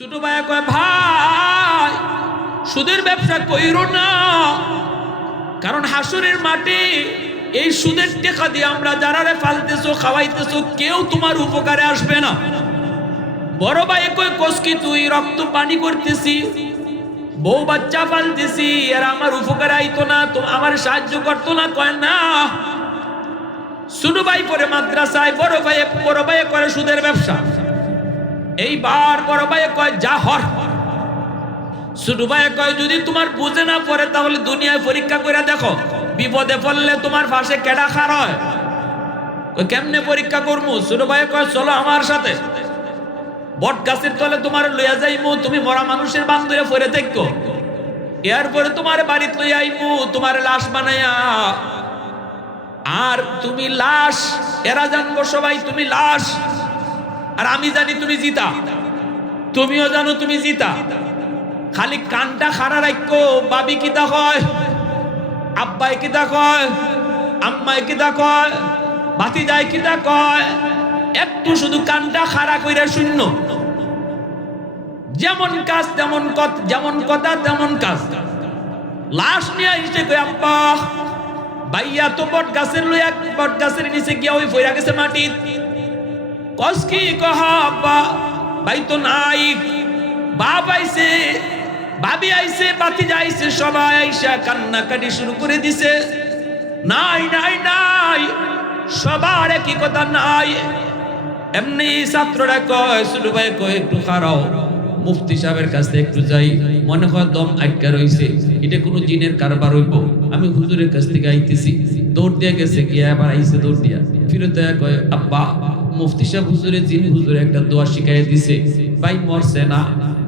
ছোট ভাই কয় ভাই সুদের ব্যবসা কইরো না, কারণ হাসরের মাঠে এই সুদের টাকা দিয়ে আমরা যারারে ফালতেছো খাওয়াইতেছো কেউ তোমার উপকারে আসবে না। বড় ভাই কয় কসকি তুই রক্ত পানি করতেছি, বউ বাচ্চা ফালতেছি, আর আমার উপকারে আইতো না, আমার সাহায্য করতো না। কয় না। ছোট ভাই পরে মাদ্রাসায়, বড় ভাই করে সুদের ব্যবসা। এইবার বড় ভাই কয় যা হর। ছোট ভাই কয় যদি তোমার বুঝে না পড়ে তাহলে দুনিয়ায় পরীক্ষা করে দেখো, বিপদে পড়লে তোমার পাশে কেডা খার হয়। কেমনে পরীক্ষা করবো? ছোট ভাই কয় চলো আমার সাথে, বট গাছের তলে তোমার লইয়া যাইমু, তুমি মরা মানুষের বান্ধরে পড়ে দেখো, এরপরে তোমার বাড়িতে লইয়া আইমু, তোমার লাশ বানাইয়া, আর তুমি লাশ, এরা জানবো সবাই তুমি লাশ, আর আমি জানি তুমি জিতা, তুমিও জানো তুমি জিতা। খালি কানটা খাড়া রাখো, বাবি কিতা কয়, আব্বাই কিতা কয়, আম্মাই কিতা কয়, ভাতিজাই কিতা কয়, একটু শুধু কানটা খাড়া কইরা শূন্য। যেমন কাজ তেমন কথা, যেমন কথা তেমন কাজ। লাশ নিয়ে এসে কই আব্বা ভাইয়া তো বট গাছের লইয়া, বট গাছের নিচে গিয়া ওই ফইরা গেছে মাটি। কস কি কহ আব্বা ভাই তো নাই, বাপ আইছে, ভাবি আইছে, ভাতিজা আইছে, সবাই আইসা কান্নাকাটি শুরু করে দিছে। নাই নাই নাই, সবার একই কথা নাই। এমনি ছাত্ররা কয়, ছোট ভাই কয় একটু খারাও, মুফতি সাহেবের কাছে একটু যাই, মনে হয় দম আটকা রইছে, এটা কোনো জিনের কারবার হইব। আমি হুজুরের কাছ থেকে আইতেছি, দৌড় দিয়া গেছে, গিয়া আবার আইছে দৌড় দিয়া, ফিরত কয় আব্বা মুফতি সাহেব হুজুরে জিন হুজুরে একটা দোয়া শিখাই দিছে, ভাই মরছে না,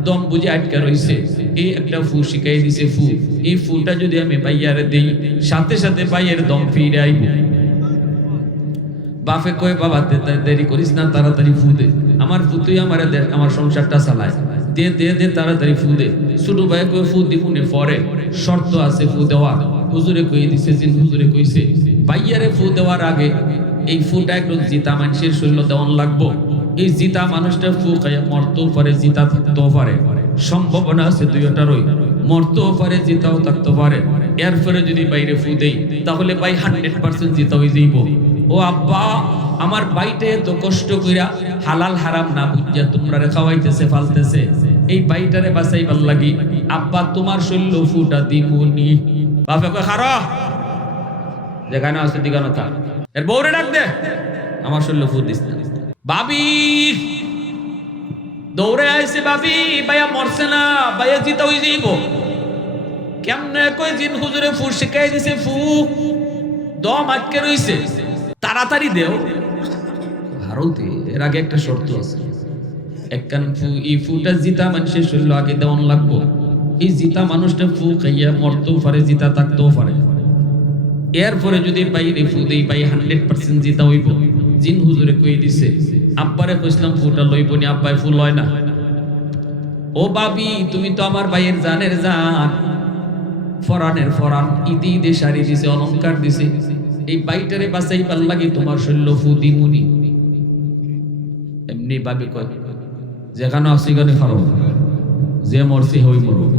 দম বুঝে আটকা রইছে, এই একটা ফু শিখাই দিছে, ফু, এই ফুটা যদি আমি ভাইয়ারে দেই সাথে সাথে ভাইয়ের দম ফিরে আইব। বাপে কয় বাবা দেরি করিস না, তাড়াতাড়ি ফু দে, আমার ফুতুই আমার সংসারটা চালায়, দে দে দে তাড়াতাড়ি ফু দে। ছোট ভাই কয় ফু দিবুনে পরে, শর্ত আছে ফু দেওয়া। হুজুরে কই দিছে, জিন হুজুরে কইছে ভাইয়ারে ফু দেওয়ার আগে এই ফুটা একটু জিতা মানুষের শরীর দেওয়ান লাগবো। এই জিতা মানুষটা ফু খাইয়া মরতেও পারে, জিতা থাকতেও পারে, সম্ভাবনা আছে দুইটারই, মরতেও পারে, জিতাও থাকতে পারে। এরপরে যদি বাইরে ফু দেই তাহলে ভাই 100% জিতা হয়ে যাইব। ও আব্বা আমার বাইটা এত কষ্ট কইরা হালাল হারাম না বুঝিয়া তোমরা খাওয়াইতেছে ফালতেছে, এই বাইটারে বাঁচাইবার লাগি আব্বা তোমার শরীর ফুটা দিমুনি। বাপে কয় খারা যেখানে আছে দিগানো থাক, এর বউরে ডাক দে, আমার শরীর ফু দিস না। ভাবি দৌড়ে আইছে, ভাবি ভাইয়া মরছে না, ভাইয়া জিতা হয়ে যাইব। কেমনে কই জিন হুজুরে ফু শিখাই দিছে, ফু দম আটকে রইছে, তাড়াতাড়ি দেও। ভারতে এর আগে একটা শর্ত আছে, একখান ফু, এই ফুটা জিতা মানুষের শরীর আগে দেওয়ান লাগবো। এই জিতা মানুষটা ফু খাইয়া মরতেও পারে, জিতা থাকতেও পারে। এরপরে যদি বাইরে ফু দেই ভাই 100% জিতা হইব। জিন হুজুরে কই দিছে, আব্বারে কইছিলাম ফুটা লইব নি, আব্বাই ফু লয় না। ও বাবি তুমি তো আমার ভাইয়ের জানের জান, ফরানের ফরান, ঈদে ঈদে শাড়ি দিছে, অলংকার দিছে, এই বাইটারে বাঁচাইবার লাগি তোমার শরীর ফু দিমুনি। এমনি ভাবি কয় যেখানে আসি গানে খারো, যে মরছে হই মরুক,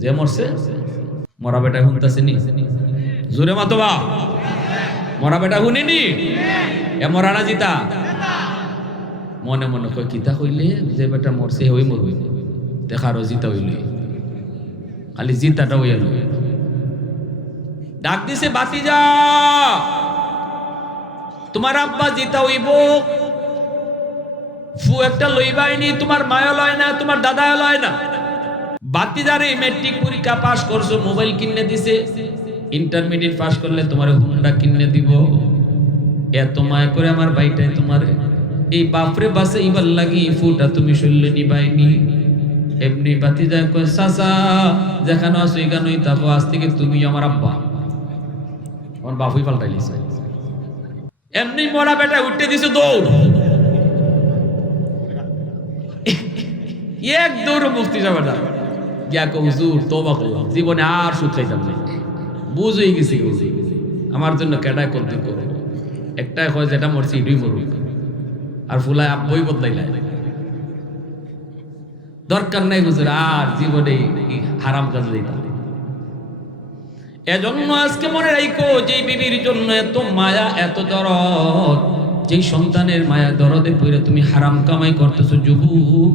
যে মরছে মরা বেটা শুনতাছে নি, জোরে মাতবা মরা বেটা শুনিনি, এ মরা না জিতা। মনে মনে কয় কিতা হইলে যে বেটা মরছে হই মরুই, দেখারও জিতা হইলে, খালি জিতাটা হইয়া লই। ডাক দিছে ভাতিজা তোমার আব্বা জিতা হইব, ফু একটা লইবাইনি, তোমার মায়া লয় না, তোমার দাদা লয় না। ভাতিজারে মেট্রিক পরীক্ষা পাস করছো, মোবাইল কিনে দিছে, ইন্টারমিডিয়েট পাস করলে তোমার হুন্ডা কিনে দিব। এত মায়া করে আমার ভাইটাই তোমার এই বাপরে বাসে ইবার লাগি ফুটা তুমি শুনলে নিবাইনি। এমনি ভাতিজা কয় চাচা যেখানে আসো এখানেই থাকো, আজ থেকে তুমি আমার আব্বা। আমার বাপুই পাল্টাইলিছে, এমনি মরা বেটা উঠতে দিছে দৌড়, এক দৌড় মুফতি সাহেব গিয়া কো হুজুর তওবা করলাম, জীবনে আর সুদ খাইতাম না, বুঝ হয়ে গেছে আমার জন্য কেডায় করতে করো, একটাই হয় যেটা মরছি এটাই মরুক, আর ফুলায় আব্বই বদলাইলাই। দরকার নাই হুজুর আর জীবনে হারাম কাজ দিতাম। এজন্য আজকে মনে রাখো, যে বিবির জন্য এত মায়া এত দরদ, যেই সন্তানের মায়া দরদে পড়ে তুমি হারাম কামাই করতেছো যুবক,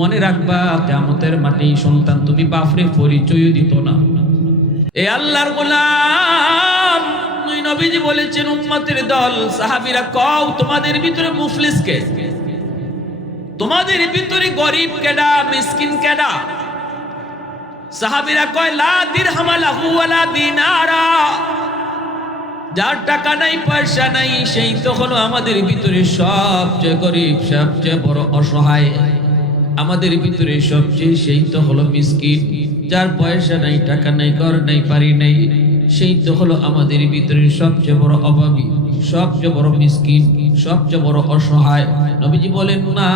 মনে রাখবা কিয়ামতের মাঠে সন্তান তুমি বাপরে পরিচয় দিত না। এ আল্লাহর গোলাম, নবী নবীজি বলেছেন উম্মতের দল সাহাবীরা কও তোমাদের ভিতরে মুফলিস কে, তোমাদের ভিতরে গরিব কেডা, মিসকিন কেডা? সাহাবীরা কয় লা দিরহাম লাহু ওয়ালা দিনারা, যার টাকা নাই পয়সা নাই সেই তো হলো আমাদের ভিতরে সবচেয়ে গরিব, সবচেয়ে বড় অসহায়। আমাদের ভিতরে সবচেয়ে সেই তো হলো মিসকিন, যার পয়সা নাই, টাকা নাই, ঘর নাই, বাড়ি নাই, সেই তো হলো আমাদের ভিতরে সবচেয়ে বড় অভাবী, সবচেয়ে বড় মিসকিন, সবচেয়ে বড় অসহায়। নবীজি বলেন না,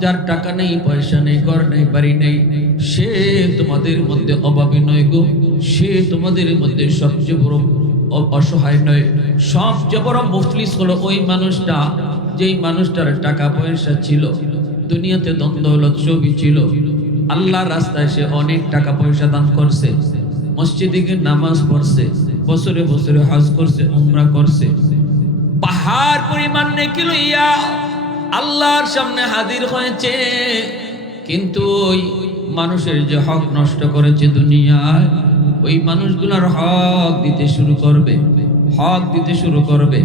যার টাকা নেই, পয়সা নেই, ঘর নেই, বাড়ি নেই, সে তোমাদের মধ্যে অভাবী নয় গো, সে তোমাদের মধ্যে সবচেয়ে বড় অসহায় নয়। সবচেয়ে বড় মুফলিস হলো ওই মানুষটা, যেই মানুষটার টাকা পয়সা ছিল, দুনিয়াতে দ্বন্দ্ব হলো, ছবি ছিল, আল্লাহর রাস্তায় সে অনেক টাকা পয়সা দান করছে, মসজিদে গিয়ে নামাজ পড়ছে, বছরে বছরে হজ করছে, উমরা করছে, পাহাড় পরিমাণ নেকি লইয়া আল্লাহর সামনে হাজির হয়েছে, কিন্তু ওই মানুষের যে হক নষ্ট করেছে দুনিয়ায়, ওই মানুষগুলোর হক দিতে শুরু করবে, হক দিতে শুরু করবে।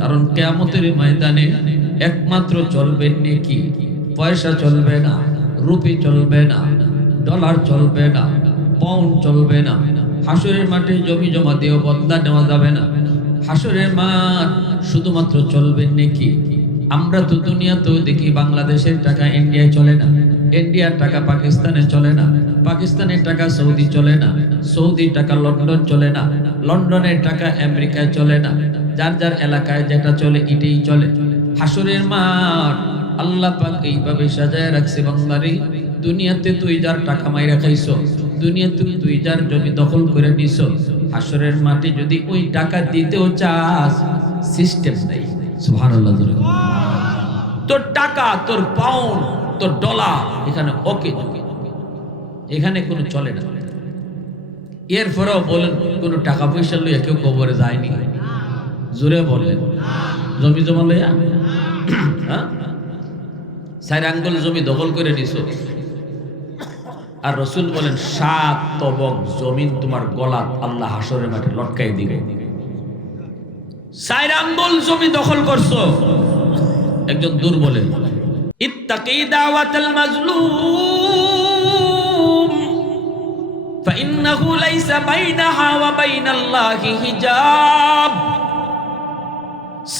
কারণ কিয়ামতের ময়দানে একমাত্র চলবে নেকি, পয়সা চলবে না, রুপি চলবে না, ডলার চলবে না, পাউন্ড চলবে না। হাসরের মাঠে জমি জমা দিয়েও বদলা নেওয়া যাবে না। হাসরের মাঠ শুধুমাত্র চলবে নেকি। আমরা তো দুনিয়াতেও দেখি বাংলাদেশের টাকা ইন্ডিয়ায় চলে না, ইন্ডিয়ার টাকা পাকিস্তানে চলে না, পাকিস্তানের টাকা সৌদি চলে না, সৌদির টাকা লন্ডন চলে না, লন্ডনের টাকা আমেরিকায় চলে না। যার যার এলাকায় যেটা চলে এটাই চলে। হাসরের মাঠ আল্লাহ পাক এইভাবে সাজায় রাখছে, বান্দারে দুনিয়াতে তুই যার টাকা মাইরা খাইছো, দুনিয়াতে তুই যার জমি দখল করে নিছো, হাসরের মাঠে যদি ওই টাকা দিতেও চাস, সিস্টেম নেই। সুবহানাল্লাহ। তোর টাকা, তোর পাউন্ড, তোর ডলার এখানে ওকে, এখানে কোনো চলে না। এরপরেও বলেন কোনো টাকা পয়সা লইয়া কেউ কবরে যায়নি? জোরে বলেন। জমি জমা লইয়া, হ্যাঁ, 4 আঙ্গুল জমি দখল করে নিছো, আর রসুল বলেন 7 তবক জমিন তোমার গলাত আল্লাহ হাসরের মাঠে লটকাই দিবে। 4 আঙ্গুল জমি দখল করছো। একজন দুর্বলে ইত্তাকি দাওয়াতাল মাজলুম ফাইন্নাহু লাইসা বাইনাহা ওয়া বাইনাল্লাহি হিজাব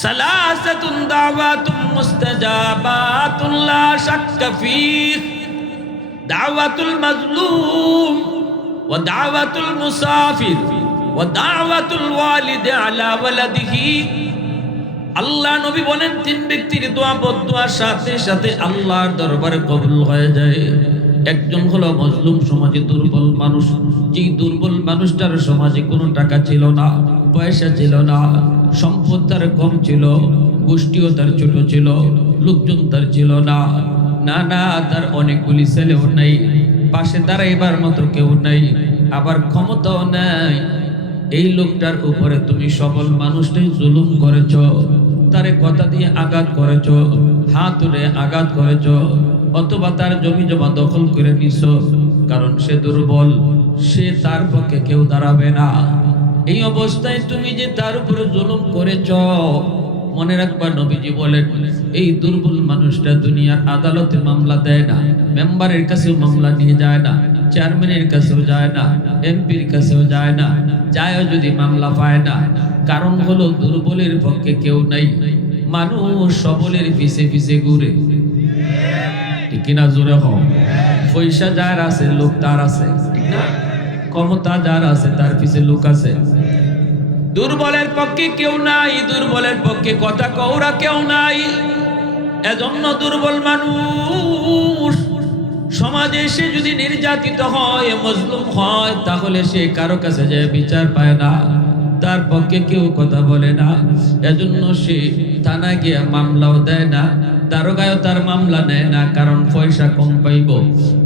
সালাসাতুন দাওয়াতুম মুস্তাজাবাতুন লা শাক্কা ফীহ দাওয়াতুল মাজলুম ওয়া দাওয়াতুল মুসাফির ওয়া দাওয়াতুল ওয়ালিদি আলা ওয়ালাদিহি। আল্লাহ নবী বলেন 3 ব্যক্তির দোয়া বদদোয়ার সাথে সাথে আল্লাহর দরবারে কবুল হয়ে যায়। একজন হলো মজলুম, সমাজে দুর্বল মানুষ, যেই দুর্বল মানুষটার সমাজে কোনো টাকা ছিল না, পয়সা ছিল না, সম্পদ তার কম ছিল, গোষ্ঠীও তার ছোট ছিল, লোকজন তার ছিল না, না না তার অনেকগুলি ছেলেও নাই, পাশে দাঁড়াইবার মতো কেউ নাই, আবার ক্ষমতাও নাই। এই লোকটার উপরে তুমি সবল মানুষটাই জুলুম করেছ, তারে কথা দিয়ে আঘাত করেছ, হাত তুলে আঘাত করেছ, অথবা তার জমি জমা দখল করে নিছ। কারণ সে দুর্বল, সে তার পক্ষে কেউ দাঁড়াবে না। এই অবস্থায় তুমি যে তার উপরে জুলুম করেছ, মনে রাখবা নবীজি বলেন এই দুর্বল মানুষটা দুনিয়ার আদালতে মামলা দেয় না, মেম্বারের কাছেও মামলা নিয়ে যায় না, চেয়ারম্যানের কাছেও যায় না, এমপির কাছেও যায় না, যায় যদি মামলা পায় না। কারণ হলো দুর্বলের পক্ষে কেউ নাই, মানুষ সবলের পিছে পিছে ঘুরে। ঠিক কিনা? জোরে হও। পয়সা যার আছে, লোক তার আছে, ঠিক না? ক্ষমতা যার আছে তার পিছে লোক আছে। দুর্বলের পক্ষে কেউ নাই, দুর্বলের পক্ষে কথা কওরা কেউ নাই। এজন্য দুর্বল মানুষ সমাজে সে যদি নির্যাতিত হয়, মজলুম হয়, তাহলে সে কারো কাছে যায় বিচার পায় না। তার তার পক্ষে কেউ কথা বলে না, এজন্য সে থানায় গিয়ে মামলাও দেয় না, দারোগায়ও তার মামলা নেয় না, কারণ পয়সা কম পাইব।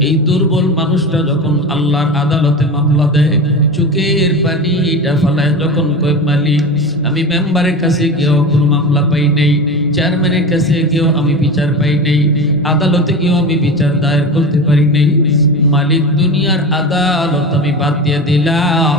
এই দুর্বল মানুষটা যখন আল্লাহর আদালতে মামলা দেয়, চোখের পানিটা ফালায়, যখন কই মালিক আমি মেম্বারের কাছে গিয়েও কোনো মামলা পাই নেই, চেয়ারম্যানের কাছে গিয়েও আমি বিচার পাই নেই, আদালতে গিয়েও আমি বিচার দায়ের করতে পারি নেই, মালিক দুনিয়ার আদালত আমি বাদ দিয়ে দিলাম,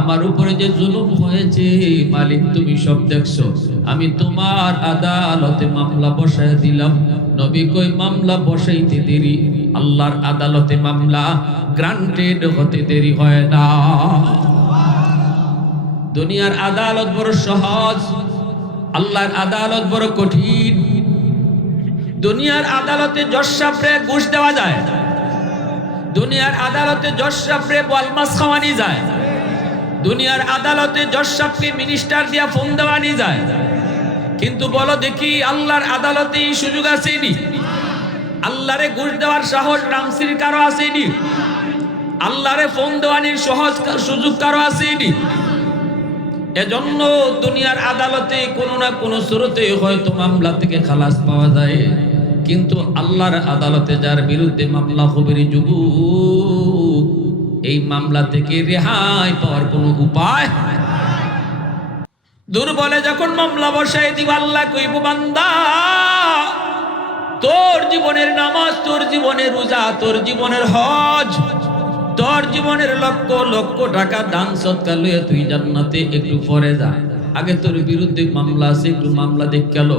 আমার উপরে যে জুলুম হয়েছে মালিক তুমি সব দেখছো, আমি তোমার আদালতে মামলা বসায় দিলাম। নবী কই মামলা বসাইতে দেরি, আল্লাহর আদালতে মামলা গ্রান্টেড হতে দেরি হয় না। দুনিয়ার আদালত বড় সহজ, আল্লাহর আদালত বড় কঠিন। দুনিয়ার আদালতে জজ সাহেবরে ঘুষ দেওয়া যায়, দুনিয়ার আদালতে জজ সাহেবরে বলমাস খাওয়ানি যায়, দুনিয়ার আদালতে জজ সাহেবকে মিনিস্টার দিয়া ফোন দেওয়ানি যায়, কিন্তু বলো দেখি আল্লাহর আদালতে এই সুযোগ আসেনি? আল্লাহরে ঘুষ দেওয়ার সাহস রামসির কারো আসেনি? আল্লাহরে ফোন দেওয়ানির সহজ সুযোগ কারো আসেনি? এজন্য দুনিয়ার আদালতে কোনো না কোনো সুরতে হয়তো মামলা থেকে খালাস পাওয়া যায়, কিন্তু আল্লাহর আদালতে যার বিরুদ্ধে মামলা হবে যুগ, এই মামলা থেকে রেহাই পাওয়ার কোনো উপায়। দুর্বলে যখন মামলা বসায় দিব, আল্লাহ কইব বান্দা তোর জীবনের নামাজ, তোর জীবনের রোজা, তোর জীবনের হজ, তোর জীবনের লক্ষ লক্ষ টাকা দান সৎকার লইয়া তুই জান্নাতে একটু পরে যা, আগে তোর বিরুদ্ধে মামলা আছে একটু মামলা দেখ গেল,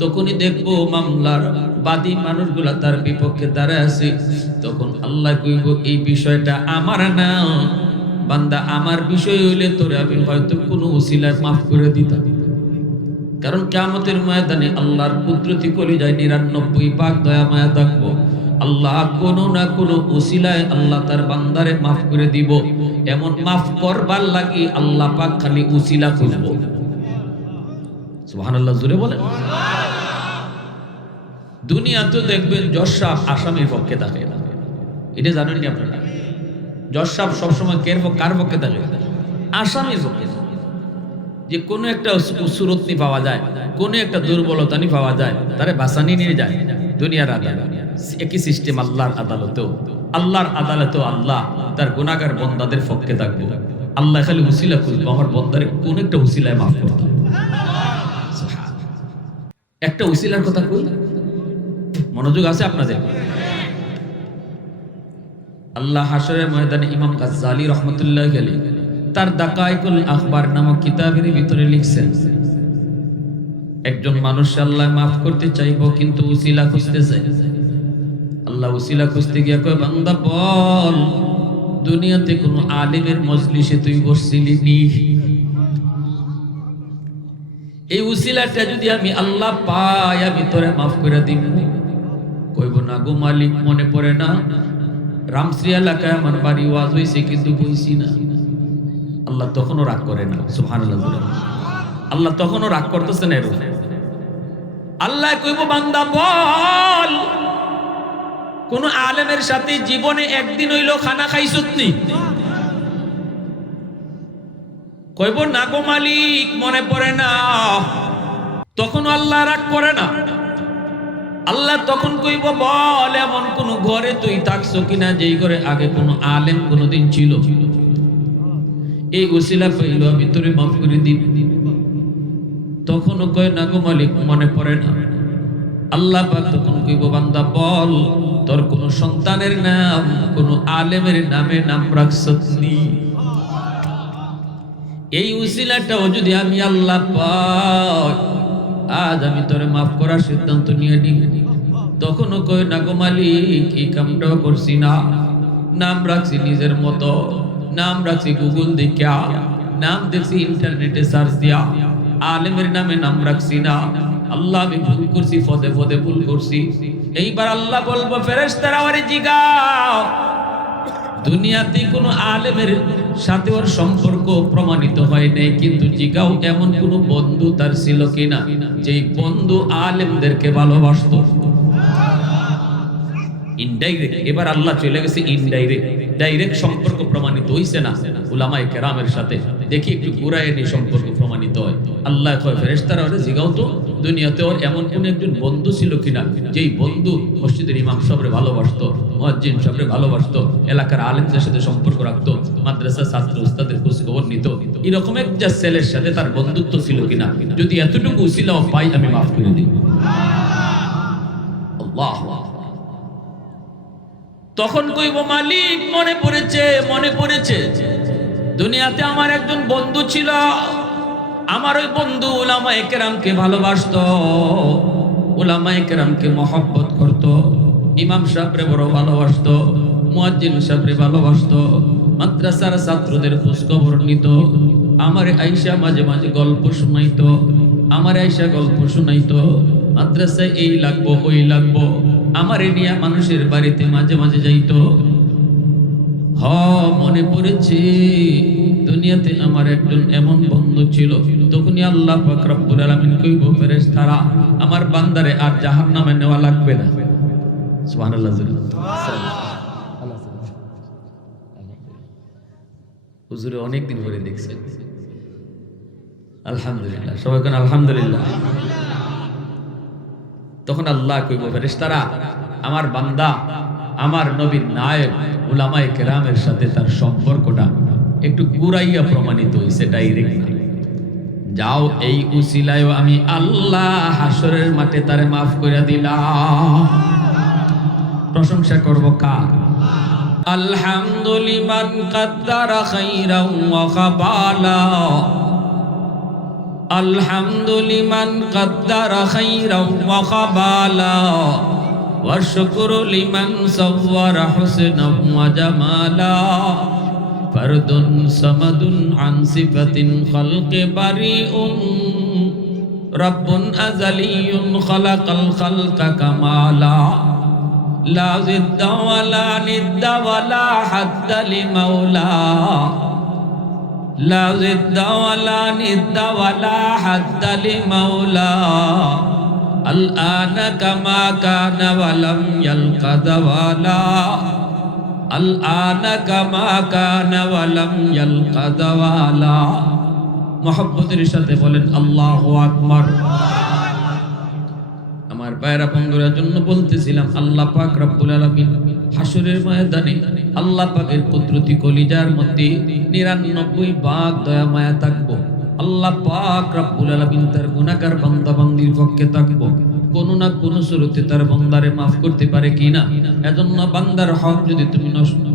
তখনই দেখবো মামলার বাদী মানুষগুলা তার বিপক্ষে দাঁড়ায় আছে। তখন আল্লাহ কইব এই বিষয়টা আমার না বান্দা, আমার বিষয় হইলে তোরে আমি হয়তো কোনো উসিলায় মাফ করে দিতাম, কারণ কিয়ামতের ময়দানে আল্লাহর কুদরতি কলিজায় 99 ভাগ দয়া মায়া থাকবো। আল্লাহ কোনো না কোনো উসিলায় আল্লাহ তার বান্দারে মাফ করে দিব, এমন মাফ করবার লাগি আল্লাহ পাক খালি উসিলা খুঁজব। সুবহানাল্লাহ, জোরে বলেন। দুনিয়াতে দেখবেন জজ সাহেব আসামির পক্ষে থাকে না, এটা জানেন নি আপনারা? জজ সাহেব সবসময় কার পক্ষে থাকে? আসামির পক্ষে। যে কোনো একটা সুরতনি পাওয়া যায়, কোনো একটা দুর্বলতা নি পাওয়া যায়, তারে বাঁচানি নিয়ে যায় দুনিয়ার আদালত। একই সিস্টেম আল্লাহর আদালতেও। আল্লাহর আদালতেও আল্লাহ তার গুনাহগার বান্দাদের পক্ষে থাকবে। আল্লাহ খালি উসিলা খুঁজবে, আমার বান্দারে কোন একটা উসিলায় মাফ করতে হবে। একটা উসিলার কথা কই, মনোযোগ আছে আপনাদের? আল্লাহ হাশরের ময়দানে ইমাম গাজ্জালি রাহমাতুল্লাহি আলাইহি তার দাকাইকুল আখবার নামক কিতাবের ভিতরে লিখছেন, একজন মানুষ আল্লাহ মাফ করতে চাইবো কিন্তু উসিলা খুঁজতেছে। আল্লাহ উসিলা খুঁজতে গিয়ে কয় বান্দা বল, দুনিয়াতে কোন আলেমের মজলিসে তুই বসছিলি নি? এই উসিলাটা যদি আমি আল্লাহ পাই আমি তোরে মাফ করে দিব। কইব না গো মালিক, মনে পড়ে না, রামশ্রী এলাকায় আমার বাড়ি ওয়াজ হইছে কিন্তু বইছি না। আল্লাহ তখনও রাগ করে না। সুবহানাল্লাহ, আল্লাহ তখনও রাগ করতেছে না। আল্লাহ কইব বান্দা বল, কোন আলেমের সাথে জীবনে একদিন হইলো খানা খাইছত নি? কইব না গো মালিক, মনে পড়ে না। তখন আল্লাহ রাগ করে না। আল্লাহ তখন কইব বল, এমন কোন ঘরে তুই থাকছো কিনা যেই ঘরে আগে কোন আলেম কোনদিন ছিল? এই উসিলা পাইলো আমি তোরে মাফ করে দিব। তখনও কয় না গো মালিক, মনে পড়ে না। আল্লাহ পাক তখন কইব বান্দা বল, তোর কোন সন্তানের নাম কোন আলেমের নামে নাম রাখছত নি? এই উসিলাটাও যদি আমি আল্লাহ পাই, আজ আমি তোরে মাফ করার সিদ্ধান্ত নিয়ে নিই। তখনও কয় না গো মালিক, এই কামটাও করছি না। নাম রাখছি নিজের মতো, নাম রাখছি গুগল দেখা, নাম দেখছি ইন্টারনেটে সার্চ দিয়া, আলেমের নামে নাম রাখছি না। আল্লাহ আমি ভুল করছি, পদে পদে ভুল করছি। এইবার আল্লাহ বলবো ফেরেশতারা ওরে জিগাও, দুনিয়াতে কোন আলেমের সাথে ওর সম্পর্ক প্রমাণিত হয় নাই, কিন্তু জিগাও এমন কোন বন্ধু তার ছিল কিনা যেই বন্ধু আলেমদেরকে ভালোবাসতো। ইনডাইরেক্ট। এবার আল্লাহ চলে গেছে ইনডাইরেক্ট। ডাইরেক্ট সম্পর্ক প্রমাণিত হইছে না উলামায়ে কেরামের সাথে। দেখি একটু ঘুরায় নি সম্পর্ক প্রমাণিত হয়। আল্লাহ কয় ফেরেশতারা ওরে জিগাও তো দুনিয়াতে ওর এমন কোন একজন বন্ধু ছিল কিনা যেই বন্ধু মসজিদের ইমাম সাহেবরে ভালোবাসতো, মুয়াজ্জিন সাহেবরে ভালোবাসতো, এলাকার আলেমদের সাথে সম্পর্ক রাখতো, মাদ্রাসা ছাত্র উস্তাদের খোঁজ খবর নিত, এরকম একটা ছেলের সাথে তার বন্ধুত্ব ছিল কিনা, যদি এতটুকু উসিলাও পাই আমি মাফ করে দিই। আল্লাহ তখন কইব মালিক মনে পড়েছে দুনিয়াতে আমার একজন বন্ধু ছিল, আমার ওই বন্ধু উলামায়ে কেরামকে ভালোবাসতো, উলামায়ে কেরামকে মহব্বত করত, ইমাম সাহেবরে বড় ভালোবাসতো, মুয়াজ্জিন সাহেবরে ভালোবাসতো, মাদ্রাসার ছাত্রদের খোঁজ খবর নিত, আমার আয়েশা মাঝে মাঝে গল্প শোনাইতো, আমার আয়েশা গল্প শোনাইতো, মাদ্রাসায় এই লাগবো ওই লাগবো, আমারে নিয়ে মানুষের বাড়িতে মাঝে মাঝে যাইতো। মনে পড়েছে দুনিয়াতে আমার একজন এমন বন্ধু ছিল। তখনই আল্লাহ পাক রব্বুল আলামিন কইব ফেরেশতারা আমার বান্দারে আর জাহান্নামে নেওয়া লাগবে না। সুবহানাল্লাহ। হুজুরে অনেকদিন পরে দেখছেন, আলহামদুলিল্লাহ, সবাই কোন আলহামদুলিল্লাহ। তখন আল্লাহ কইব ফেরেশতারা আমার বান্দা আমার নবীর নায়েব উলামায়ে কেরামের সাথে তার সম্পর্কটা একটু গুরাইয়া প্রমাণিত হইছে, ডাইরেক্ট না। যাও এই উসিলায় আমি আল্লাহ হাসরের মাঠে তারে মাফ করে দিলাম। প্রশংসা করব কার? আলহামদুলিমান কাদ্দারা খাইরাও ওয়া খাবালা, আলহামদুলিমান কাদ্দারা খাইরাও ওয়া খাবালা, ওয়া শুকরু লিমান সাওয়ারা হুসনাও ওয়া জামালা, ফারদুন সামাদুন আন সিফাতিন খালকি বারিউন, রাব্বুন আযালিয়ুন খালাকাল খালকা কামালা, লা জিদ্দা ওয়ালা নিদ্দা ওয়ালা হাদ্দা লিমাওলা, লা জিদ্দা ওয়ালা নিদ্দা ওয়ালা হাদ্দা লিমাওলা, আল আনা কামা কানা ওয়ালাম ইয়ালকা যাওয়ালা, আল আনা কামা কানা ওয়ালাম ইয়ালকা যাওয়ালা। মুহাব্বতের সাথে বলেন আল্লাহু আকবার। আমার ভাইরা বন্ধুরা জন্য বলতেছিলাম আল্লাহ পাক রব্বুল আলামিন হাসরের ময়দানে আল্লাহ পাকের কুদরতি কলিজার মধ্যে 99 ভাগ দয়া মায়া থাকবো। আল্লাহ পাক রব্বুল আলামিন তার গুনাহগার বান্দা বান্দির পক্ষে থাকবো, কোনো না কোনো সুরতে তার বান্দারে মাফ করতে পারে কিনা। এজন্য বান্দার হক যদি তুমি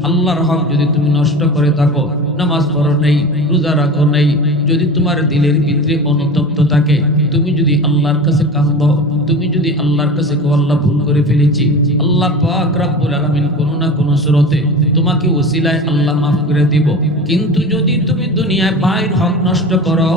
আল্লাহর হক যদি তুমি নষ্ট করে থাকো, নামাজ পড়ো নেই, রোজা রাখো নেই, যদি তোমার দিলের ভিতরে অনুতপ্ত থাকে, তুমি যদি আল্লাহর কাছে কাঁদো, তুমি যদি আল্লাহর কাছে কো আল্লাহ ভুল করে ফেলেছি, আল্লাহ পাক রব্বুল আলামিন কোনো না কোনো সুরতে তোমাকে ওসিলায় আল্লাহ মাফ করে দিব। কিন্তু যদি তুমি দুনিয়ায় ভাইয়ের হক নষ্ট করো,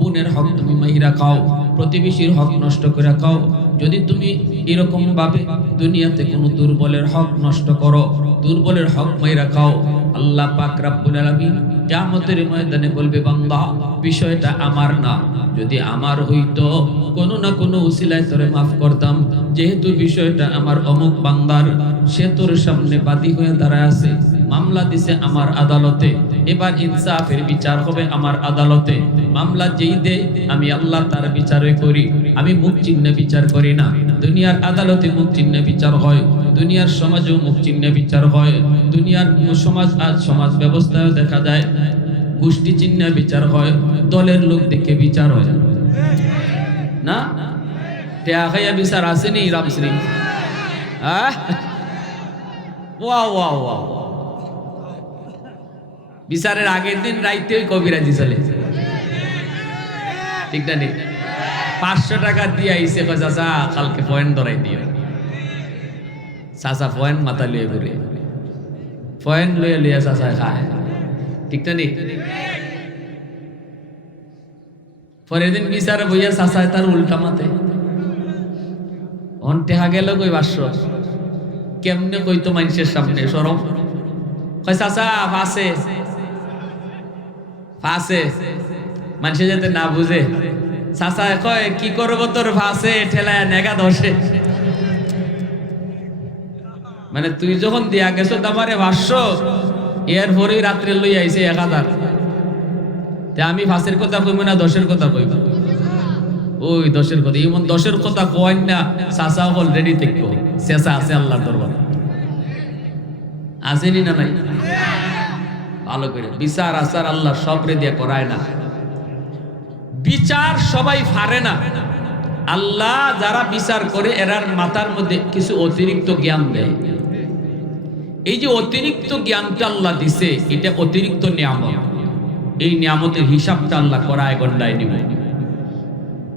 বোনের হক তুমি মাইরা খাও, প্রতিবেশীর হক নষ্ট করে খাও, যদি তুমি এরকম ভাবে দুনিয়াতে কোনো দুর্বলের হক নষ্ট করো, দুর্বলের হক মাইরা খাও, আল্লাহ পাক রব্বুল আলামিন কিয়ামতের ময়দানে বলবে বান্দা বিষয়টা আমার না, যদি আমার হইতো কোনো না কোনো উসিলায় তোরে মাফ করতাম, যেহেতু বিষয়টা আমার অমুক বান্দার, সে তোর সামনে বাদী হয়ে দাঁড়ায় আছে, মামলা দিছে আমার আদালতে, এবার ইনসাফের বিচার হবে আমার আদালতে। মামলা যেই দে আমি আল্লাহ তার বিচারে করি, আমি মুখ চিহ্নে বিচার করি না। দুনিয়ার আদালতে মুখ চিহ্নে বিচার হয়, দুনিয়ার সমাজেও মুখ চিহ্নে বিচার হয়, দুনিয়ার সমাজ আজ সমাজ ব্যবস্থায় দেখা যায় গোষ্ঠী চিহ্নে বিচার হয়, দলের লোক দেখে বিচার হয় না। টেয়া খাইয়া বিচার আসেনি রামশ্রী? ওয়া ওয়া ওয়া, বিচারের আগের দিন রাইতে ওই কবিরাজি চলে, ঠিক না? 500 টাকা দিয়ে আইসে চাচা কালকে পয়েন্ট ধরাই দিও। চাচা পয়েন্ট মাথা লিয়ে ঘুরে পয়েন্ট লইয়া লিয়া চাচা খায়, ঠিক না? পরের দিন বিচারে বইয়া চাচা তার উল্টা মাথে টেহা গেল কই 500, কেমনে কইতো মানুষের সামনে সরম কয় চাচা ফাঁসে ফাঁসে, মানুষে যাতে না বুঝে। চাচা কয় কি করবো তোর ফাঁসে ঠেলায় নেগা ধসে, মানে তুই যখন দিয়া গেছো আমারে 500, এর পরেই রাত্রে লই আইছে 1000। তে আমি ফাঁসের কথা কইব না 10-এর কথা কইব? ওই 10-এর কথা, এমন 10-এর কথা কয় না চাচা অলরেডি দেখো চেঁচা আছে আল্লাহর দরবারে, আসেনি না নাই? ভালো করে বিচার আচার আল্লাহ সবরে দিয়ে করায় না। বিচার সবাই পারে না। আল্লাহ যারা বিচার করে এরার মাথার মধ্যে কিছু অতিরিক্ত জ্ঞান দেয়। এই যে অতিরিক্ত জ্ঞানটা আল্লাহ দিছে, এটা অতিরিক্ত নিয়ামত। এই নিয়ামতের হিসাবটা আল্লাহ করায় গন্ডায় নিব।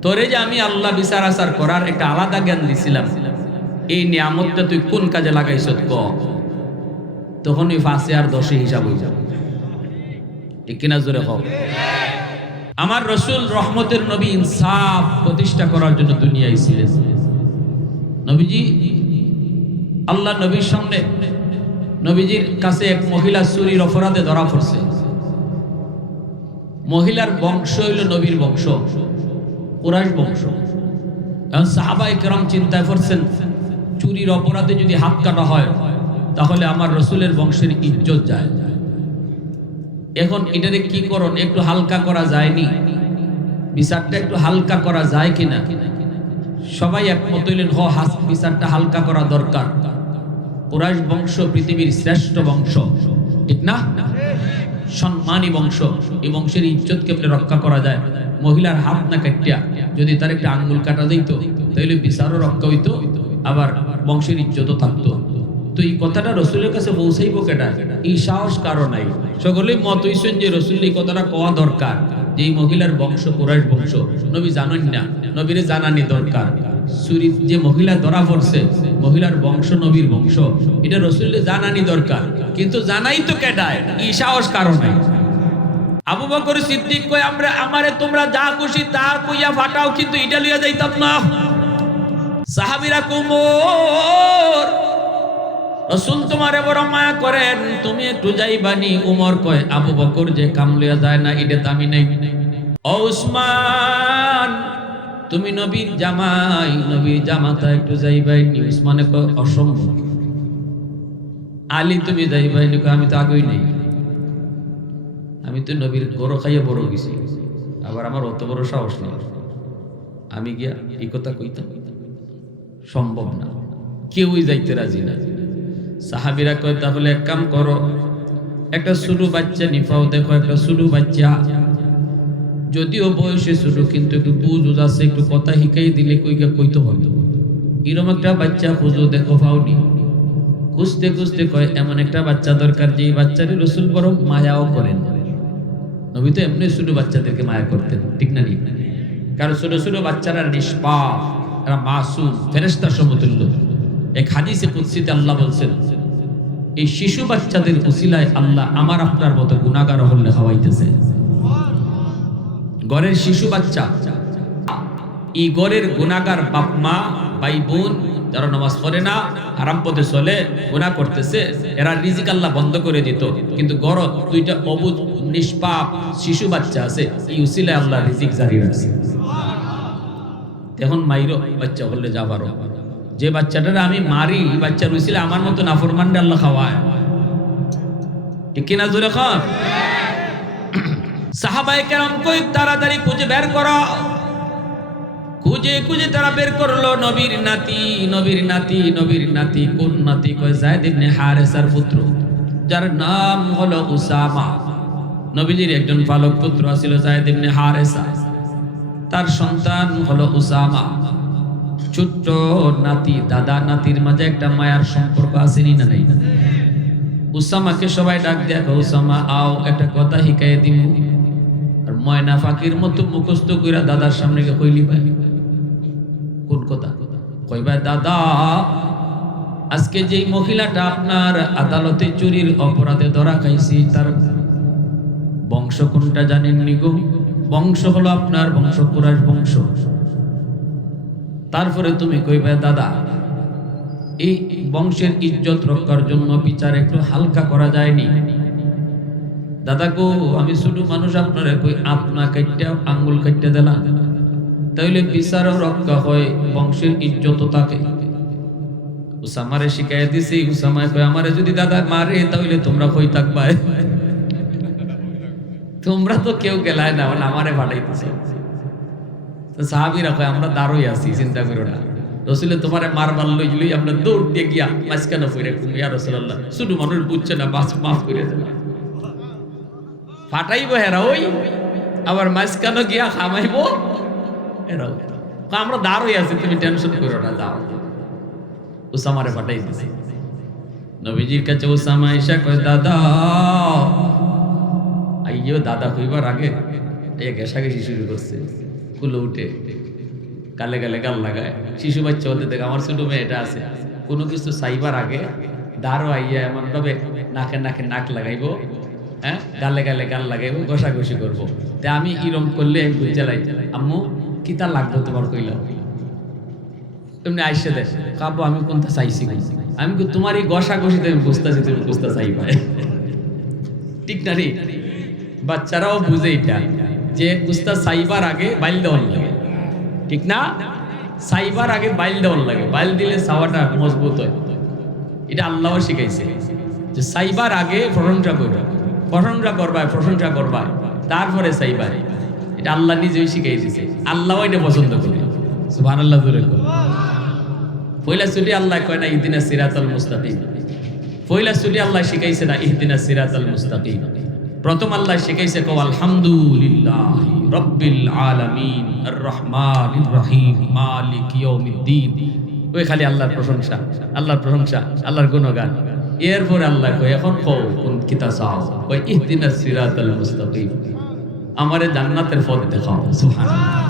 তোরে যে আমি আল্লাহ বিচার আচার করার একটা আলাদা জ্ঞান দিছিলাম, এই নিয়ামতটা তুই কোন কাজে লাগাইছ ক, তখন ওই 5 আর 10 হিসাব হয়ে যাবে। ঠিক কিনা জোরে হোক? আমার রসুল রহমতের নবী ইনসাফ প্রতিষ্ঠা করার জন্য দুনিয়ায় ছিলেন। নবীজি আল্লাহ নবীর সামনে, নবীজির কাছে এক মহিলা চুরির অপরাধে ধরা পড়ছে। মহিলার বংশ হইল নবীর বংশ, কুরাইশ বংশ। এখন সাহাবায়ে কেরাম চিন্তায় পড়ছেন, চুরির অপরাধে যদি হাত কাটা হয় তাহলে আমার রসুলের বংশের ইজ্জত যায়। এখন এটারে কি করণ, একটু হালকা করা যায়নি? বিচারটা একটু হালকা করা যায় কিনা? সবাই একমত হইলেন, বিচারটা হালকা করা দরকার। কুরাইশ বংশ পৃথিবীর শ্রেষ্ঠ বংশ, ঠিক না? সম্মানী বংশ। এই বংশের ইজ্জত কেমনে রক্ষা করা যায়? মহিলার হাত না কাটিয়া যদি তার একটা আঙ্গুল কাটা দিত তাহলে বিচারও রক্ষা হইতো, আবার বংশের ইজ্জতও থাকতো। তো এই কথাটা রসুলের কাছে পৌঁছাইব কেটা? এই সাহস কারো নাই। সকলেই মত হইছেন যে রসুল এই কথাটা কওয়া দরকার, যে এই মহিলার বংশ কুরাইশ বংশ। নবী জানেন না, নবীরে জানানি দরকার। চুরি যে মহিলা ধরা পড়ছে, মহিলার বংশ নবীর বংশ, এটা রসুলের জানানি দরকার। কিন্তু জানাই তো কেটায়? এই সাহস কারো নাই। আবু বকর সিদ্দিক কয়, আমারে তোমরা যা খুশি তা কইয়া ফাটাও, কিন্তু এটা লইয়া যাইতাম না। সাহাবীরা কুমর, রসুল তোমারে বড় মায়া করেন, তুমি একটু যাইবানি। উমর কয়, আবু বকর যে কাম লইয়া যায় না এটা দামি নাই। ও উসমান, তুমি নবীর জামাই, নবীর জামাতা, একটু যাইবাইনি। উসমানে কয়, অসম্ভব। আলী, তুমি যাইবাইনি? কয়, আমি তো আগেই নেই, আমি তো নবীর গরু খাইয়ে বড় গেছি, আবার আমার অত বড় সাহস নেই, আমি গিয়া এই কথা কইতাম? সম্ভব না, কেউই যাইতে রাজি না। সাহাবীরা কয়, তাহলে এক কাম করো, একটা ছোট বাচ্চা নিফাও দেখো, একটা ছোট বাচ্চা, যদিও বয়সে ছোট কিন্তু একটু বুঝ আছে, একটু কথা শিখাই দিলে কইতে হবে। এরকম একটা বাচ্চা খুঁজো, দেখো পাওনি। খুঁজতে খুঁজতে কয়, এমন একটা বাচ্চা দরকার যে বাচ্চারে রসুল বড় মায়াও করেন। নবী তো এমনি ছোট বাচ্চাদেরকে মায়া করতেন, ঠিক না? নি কারণ ছোট ছোট বাচ্চারা নিষ্পাপ, এরা মাসুম, ফেরেশতার সমতুল্য। এক হাদিসে কুদসিতে আল্লাহ বলছেন, এই শিশু বাচ্চাদের উসিলায় আল্লাহ আমার আপনার মতো গুনাহগার হলে খাওয়াইতেছে। ঘরের শিশু বাচ্চা, এই ঘরের গুনাহগার বাপ মা, ভাই বোন যারা নামাজ পড়ে না, হারাম পথে চলে, গুনাহ করতেছে, এরা রিজিক আল্লাহ বন্ধ করে দিত। কিন্তু ঘর দুইটা অবুঝ নিষ্পাপ শিশু বাচ্চা আছে, এই উসিলায় আল্লাহ রিজিক জারি রাখছে। এখন মাইরো বাচ্চা বললে যাবারও, যে বাচ্চাটারে আমি মারি, এই বাচ্চার উসিলায় আমার মতো নাফরমানরে আল্লাহ খাওয়ায়, ঠিক কিনা জোরে খান? সাহাবায়ে কেরাম কই, তাড়াতাড়ি খুঁজে বের করো। খুঁজে খুঁজে তারা বের করলো, নবীর নাতি, নবীর নাতি, নবীর নাতি। কোন নাতি? কয়, যায়েদ ইবনে হারেসার পুত্র, যার নাম হলো উসামা। নবীজির একজন পালক পুত্র ছিল যায়েদ ইবনে হারেসা, তার সন্তান হলো উসামা। ছোট্ট নাতি, দাদা নাতির মাঝে একটা মায়ার সম্পর্ক আসেনি না নাই? উসামাকে সবাই ডাক দেয়া, উসামা আও, একটা কথা শিখাই দিব। আর ময়না ফাঁকির মতো মুখস্থ কইরা দাদার সামনে গিয়ে কইলি, ভাই কোন কথা? কইবা, দাদা আজকে যেই মহিলাটা আপনার আদালতে চুরির অপরাধে ধরা খাইছি, তার বংশ কোনটা জানেননি গো? বংশ হলো আপনার বংশ, কুরাইশ বংশ। তারপরে তুমি কইবা, দাদা এই বংশের ইজ্জত রক্ষার জন্য বিচার একটু হালকা করা যায়নি? দাদা গো, আমি ছোট মানুষ, আপনারা কই আপনা কাটটা আঙ্গুল কাটতে দিলাম, তাইলে বিচারও রক্ষা হয়, বংশের ইজ্জত থাকে। উসামারে শিখাই দিছি। উসামা কয়, আমারে যদি দাদা মারে তাহলে তোমরা কই থাকবা? তোমরা তো কেউ গেলায় না, আমারে পাঠাইতেছে। তো সাহাবীরা কয় আমরা দাঁড়ই আছি, চিন্তা করো না। রসুলে তোমারে মারবার লইলি আমরা দৌড় দিয়ে গিয়া মাঝখানে ফিরে ইয়া রাসূলুল্লাহ, শুধু মানুষ বুঝছে না, মাফ করে দেবে। ফাটাইব হেরা ওই, আবার মাঝখানে গিয়া খামাইব এরা। আমরা দাঁড়ই আছি, তুমি টেনশন করো না, যাও। উসামারে পাঠাই দিছে। নবীজির কাছে উসামা এসে কয় দাদা, আইয়ো দাদা কইবার আগে এই ঘেঁষাঘেঁষি শুরু করছে, কুলো উঠে গালে গালে গাল লাগায়। শিশু বাচ্চা হতে দেখে আমার ছোট মেয়েটা আছে, কোনো কিছু চাইবার আগে দাঁড়ো আইয়া এমন ভাবে নাকে নাকে নাক লাগাইবো, হ্যাঁ, গালে গালে গাল লাগাইবো, ঘষাঘষি করবো। তা আমি ইরম করলে আমি বুঝে লাই, আম্মু কিতা লাগবে তোমার কইলাম। তুমি আইসে দেখ কাবো, আমি কোনটা চাইছি, আমি তোমার এই ঘষাঘষিতে আমি বুঝতেছি তুমি বুঝতে চাইবা, ঠিক না রে? বাচ্চারাও বুঝে এটা যে বুঝতে চাইবার আগে বাইল দেওয়ার লাগে, ঠিক না? চাইবার আগে বাইল দেওয়ার লাগে, বাইল দিলে চাওয়াটা মজবুত হয়। এটা আল্লাহও শিখাইছে যে চাইবার আগে প্রশংসা করবা, প্রশংসা করবা, তারপরে চাইবা। এটা আল্লাহ নিজেই শিখাই দিছে, আল্লাহও এটা পছন্দ করে। সুবহানাল্লাহ জোরে কর। পয়লা ছুটি আল্লাহ কয় না ইহদিনাস সিরাতাল মুস্তাকিম, পয়লা ছুটি আল্লাহ শিখাইছে না ইহদিনাস সিরাতাল মুস্তাকিম। প্রথম আল্লাহ শিখাইছে কও আলহামদুলিল্লাহি রাব্বিল আলামিন আর রহমানির রহিম মালিক ইয়াউমিদ্দিন। ওই খালি আল্লাহর প্রশংসা, আল্লাহর প্রশংসা, আল্লাহর গুণগান। এরপর আল্লাহ কয় এখন কও কোন কিতা চাও, কয় ইহদিনাস সিরাতাল মুস্তাকিম, আমারে জান্নাতের পথ দেখাও। সুবহানাল্লাহ।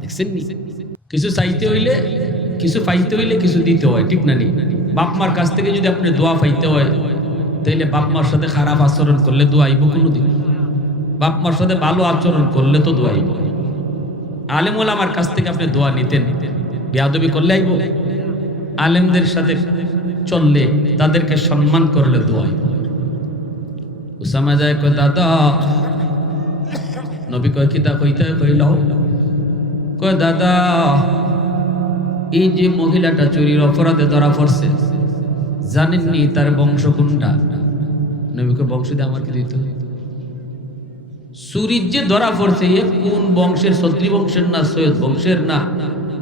দেখছেন নি, কিছু চাইতে হইলে, কিছু পাইতে হইলে কিছু দিতে হয়, ঠিক না? নি বাপ মার কাছ থেকে যদি আপনি দোয়া পাইতে হয়, তাইলে বাপ মার সাথে খারাপ আচরণ করলে দোয়া আইব কোনোদিন? বাপ মার সাথে ভালো আচরণ করলে তো দোয়া আইব। আলেম ওলামার কাছ থেকে আপনি দোয়া নিতেন, বেয়াদবি করলে আইব? আলেমদের সাথে চললে, তাদেরকে সম্মান করলে দোয়া আইব। উসামা যায় কয় দাদা, নবী কয় কিতা কইতে কইলাও? কয় দাদা, এই যে মহিলাটা চুরির অপরাধে ধরা পড়ছে, জানেননি তার বংশ কোনটা? নবীকে বংশ দিয়ে আমার কি দিত? চুরির যে ধরা পড়ছে এ কোন বংশের? ছত্রী বংশের না সৈয়দ বংশের না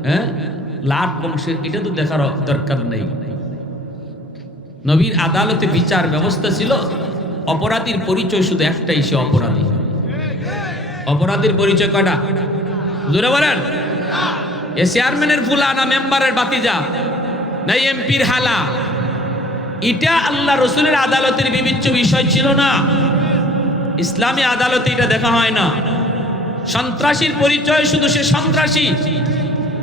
হ্যাঁ লাট বংশের? এটা তো দেখার দরকার নেই। নবীর আদালতে বিচার ব্যবস্থা ছিল, অপরাধীর পরিচয় শুধু একটাই, সে অপরাধী। অপরাধীর পরিচয় কয়টা? জোরে বলেন। এ চেয়ারম্যানের ফুলা না মেম্বারের বাতিজা না এমপির হালা? এটা আল্লাহ রসুলের আদালতের বিবেচ্য বিষয় ছিল না। ইসলামী আদালতে এটা দেখা হয় না। সন্ত্রাসীর পরিচয় শুধু সে সন্ত্রাসী,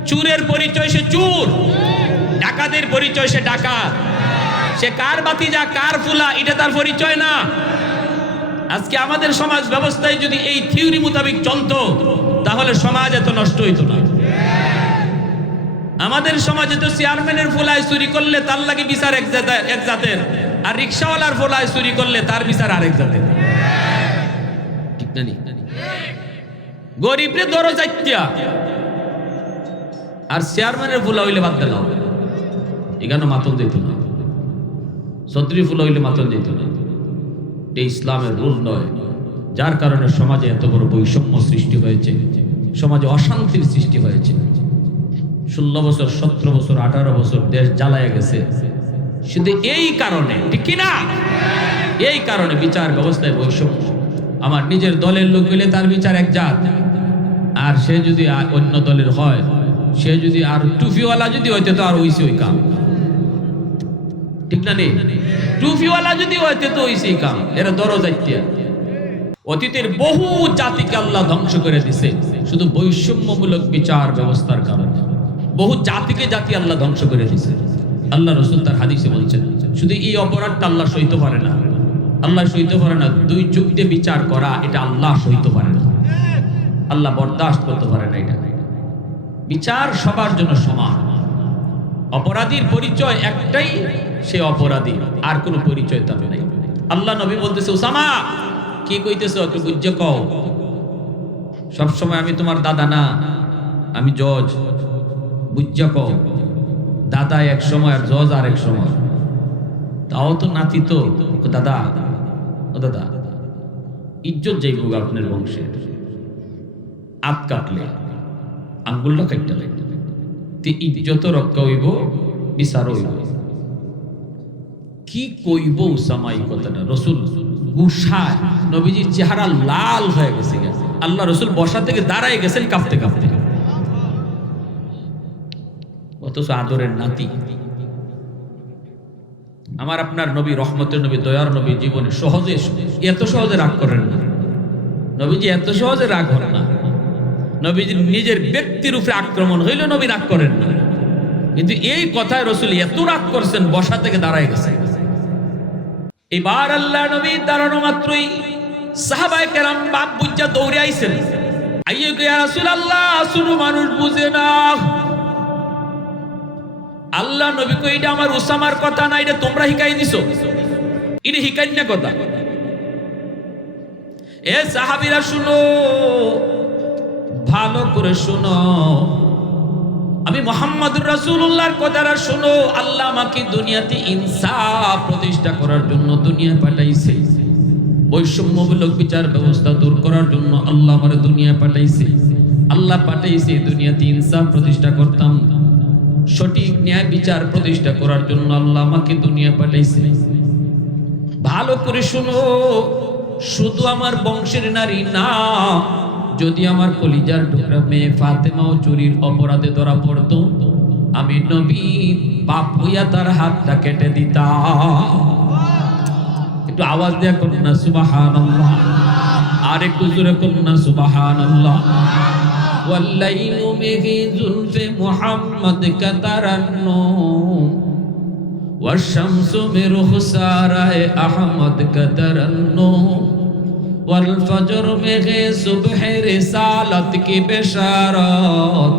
চুরের পরিচয় সে চুর, ডাকাতের পরিচয় সে ডাকাত। সে কার বাতিজা কার ফুলা এটা তার পরিচয় না। আজকে আমাদের সমাজ ব্যবস্থায় যদি এই থিওরি মোতাবেক চলতো, তাহলে সমাজ এত নষ্ট হইতো না। আমাদের সমাজে তো চেয়ারম্যানের ফুলায় চুরি করলে তার লাগে বিচার এক জাতের, আর রিক্সাওয়ালার ফুলায় চুরি করলে তার বিচার আরেক জাতের, ঠিক না? গরিবরে ধরো যাইতিয়া, আর চেয়ারম্যানের ফুলা হইলে বাদ দিল, এখানে মাতন যেত না। ছত্রী ফুলা হইলে মাতন যেত না। এই ইসলামের রুল নয়। যার কারণে সমাজে এত বড় বৈষম্য সৃষ্টি হয়েছে, সমাজে অশান্তির সৃষ্টি হয়েছে। 16 বছর 17 বছর 18 বছর দেশ জ্বালায় গেছে শুধু এই কারণে, ঠিক কিনা? এই কারণে বিচার ব্যবস্থায় বৈষম্য। আমার নিজের দলের লোক হইলে তার বিচার এক জাত, আর সে যদি অন্য দলের হয়, সে যদি আর টুপিওয়ালা যদি হইতে তো আর হইছে ওই কাম, ঠিক না? নেই টুপিওয়ালা যদি হইতে তো হইছে এই কাম। এরা দরজাইতিয়া অতীতের বহু জাতিকে আল্লাহ ধ্বংস করে দিছে শুধু বৈষম্যমূলক বিচার ব্যবস্থার কারণে। বহু জাতিকে জাতি আল্লাহ ধ্বংস করে দিছে। আল্লাহ রসুল তার হাদিসে বলছেন, শুধু এই অপরাধটা আল্লাহ সইতে পারে না। আল্লাহ সইতে পারে না দুই চুক্তিতে বিচার করা, এটা আল্লাহ সইতে পারে না, আল্লাহ বরদাস্ত করতে পারে না। এটা বিচার সবার জন্য সমান। অপরাধীর পরিচয় একটাই, সে অপরাধী, আর কোনো পরিচয় তার নাই। আল্লাহ নবী বলতেছে, উসামা কি কইতেছ একটু বুঝে কও। সবসময় আমি তোমার দাদা না, আমি জজ, বুঝে কও। দাদা এক সময় আর জজ আর এক সময়, তাও তো নাতি তো। দাদা, ও দাদা ইজ্জত যাইব আপনার বংশের। আত কাটলে আঙ্গুলটা কাটতে লাগবে, ইজ্জত রক্ষা হইব, বিচার হইব। কি কইব উসামাই কথাটা, রসুল গুসায় নবীজির চেহারা লাল হয়ে গেছে। আল্লাহ রসুল বসা থেকে দাঁড়ায় গেছেন কাঁপতে কাঁপতে, অথচ আদরের নাতি। আমার আপনার নবী, রহমতের নবী, দয়ার নবী জীবনে সহজে এত সহজে রাগ করেন না। নবীজি এত সহজে রাগ হন না। নবীজির নিজের ব্যক্তির উপরে আক্রমণ হইলে নবী রাগ করেন না, কিন্তু এই কথায় রসুল এত রাগ করছেন বসা থেকে দাঁড়ায় গেছে। এবার আল্লাহ নবী দাঁড়ানো মাত্রই সাহাবায়ে কেরাম বাপ বুঝা দৌড়ে আইছেন। আইয়ে কে ইয়া রাসূলুল্লাহ, শুনো মানুষ বুঝে না। আল্লাহ নবী কই, এটা আমার উসামার কথা না, এটা তোমরা হিকাই দিছো, এটা হিকাই না কথা। এ সাহাবীরা শুনো, ভালো করে শুনো, আমি মুহাম্মদুর রাসূলুল্লাহর কথাটা শুনো। আল্লাহ আমাকে দুনিয়াতে ইনসাফ প্রতিষ্ঠা করার জন্য দুনিয়া পাঠাইছে, বৈষম্যমূলক বিচার ব্যবস্থা দূর করার জন্য আল্লাহ আমারে দুনিয়া পাঠাইছে। আল্লাহ পাঠাইছে দুনিয়াতে ইনসাফ প্রতিষ্ঠা করতাম, সঠিক ন্যায় বিচার প্রতিষ্ঠা করার জন্য আল্লাহ আমাকে দুনিয়া পাঠাইছে। ভালো করে শুনো, শুধু আমার বংশের নারী না, যদি আমার কলিজার টুকরা মেয়ে ফাতেমাও চুরির অপরাধে ধরা পড়তো, আমি নবী পাপ হইয়া তার হাতটা কেটে দিতাম। একটু আওয়াজ দেয়া করুন না সুবহানাল্লাহ, আর একটু জোরে করুন না সুবহানাল্লাহ। ওয়াল্লাইলু মিহি জুলফে মুহাম্মদ কাতারান্নুম ওয়াশ-শামসু মিরুখসারায়ে আহমদ কাতারান্নুম والفجر में सुबह रिसालत की बशारत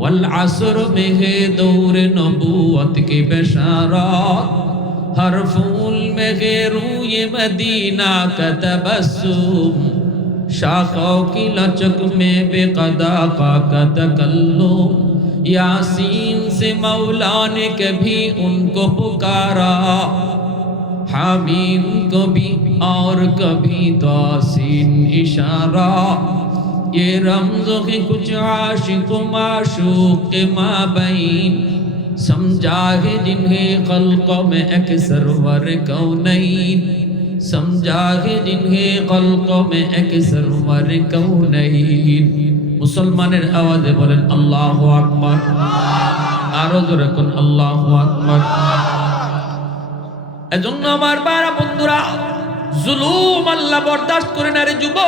والعصر में दौर नबूवत की बशारत हर फूल में रूए मदीना का तबस्सुम शाखों की लचक में बेक़दा का तकल्लुम यासीन से मौला ने कभी उनको पुकारा हामीम को भी और कभी तासीन इशारा ये रमज़ों के कुछ आशिक माशूक के माबैन समझा है जिन्हें खल्क़ों में अक्सर वर कौनैन समझा है जिन्हें खल्क़ों में अक्सर वर कौनैन। मुसलमानेर आवाज़े बोलें अल्लाहु আকবার, আরো জোরে কোন আল্লাহু আকবার। এজন্য আমার বারা বন্ধুরা, জুলুম আল্লাহ বরদাস্ত করে না রে যুবক।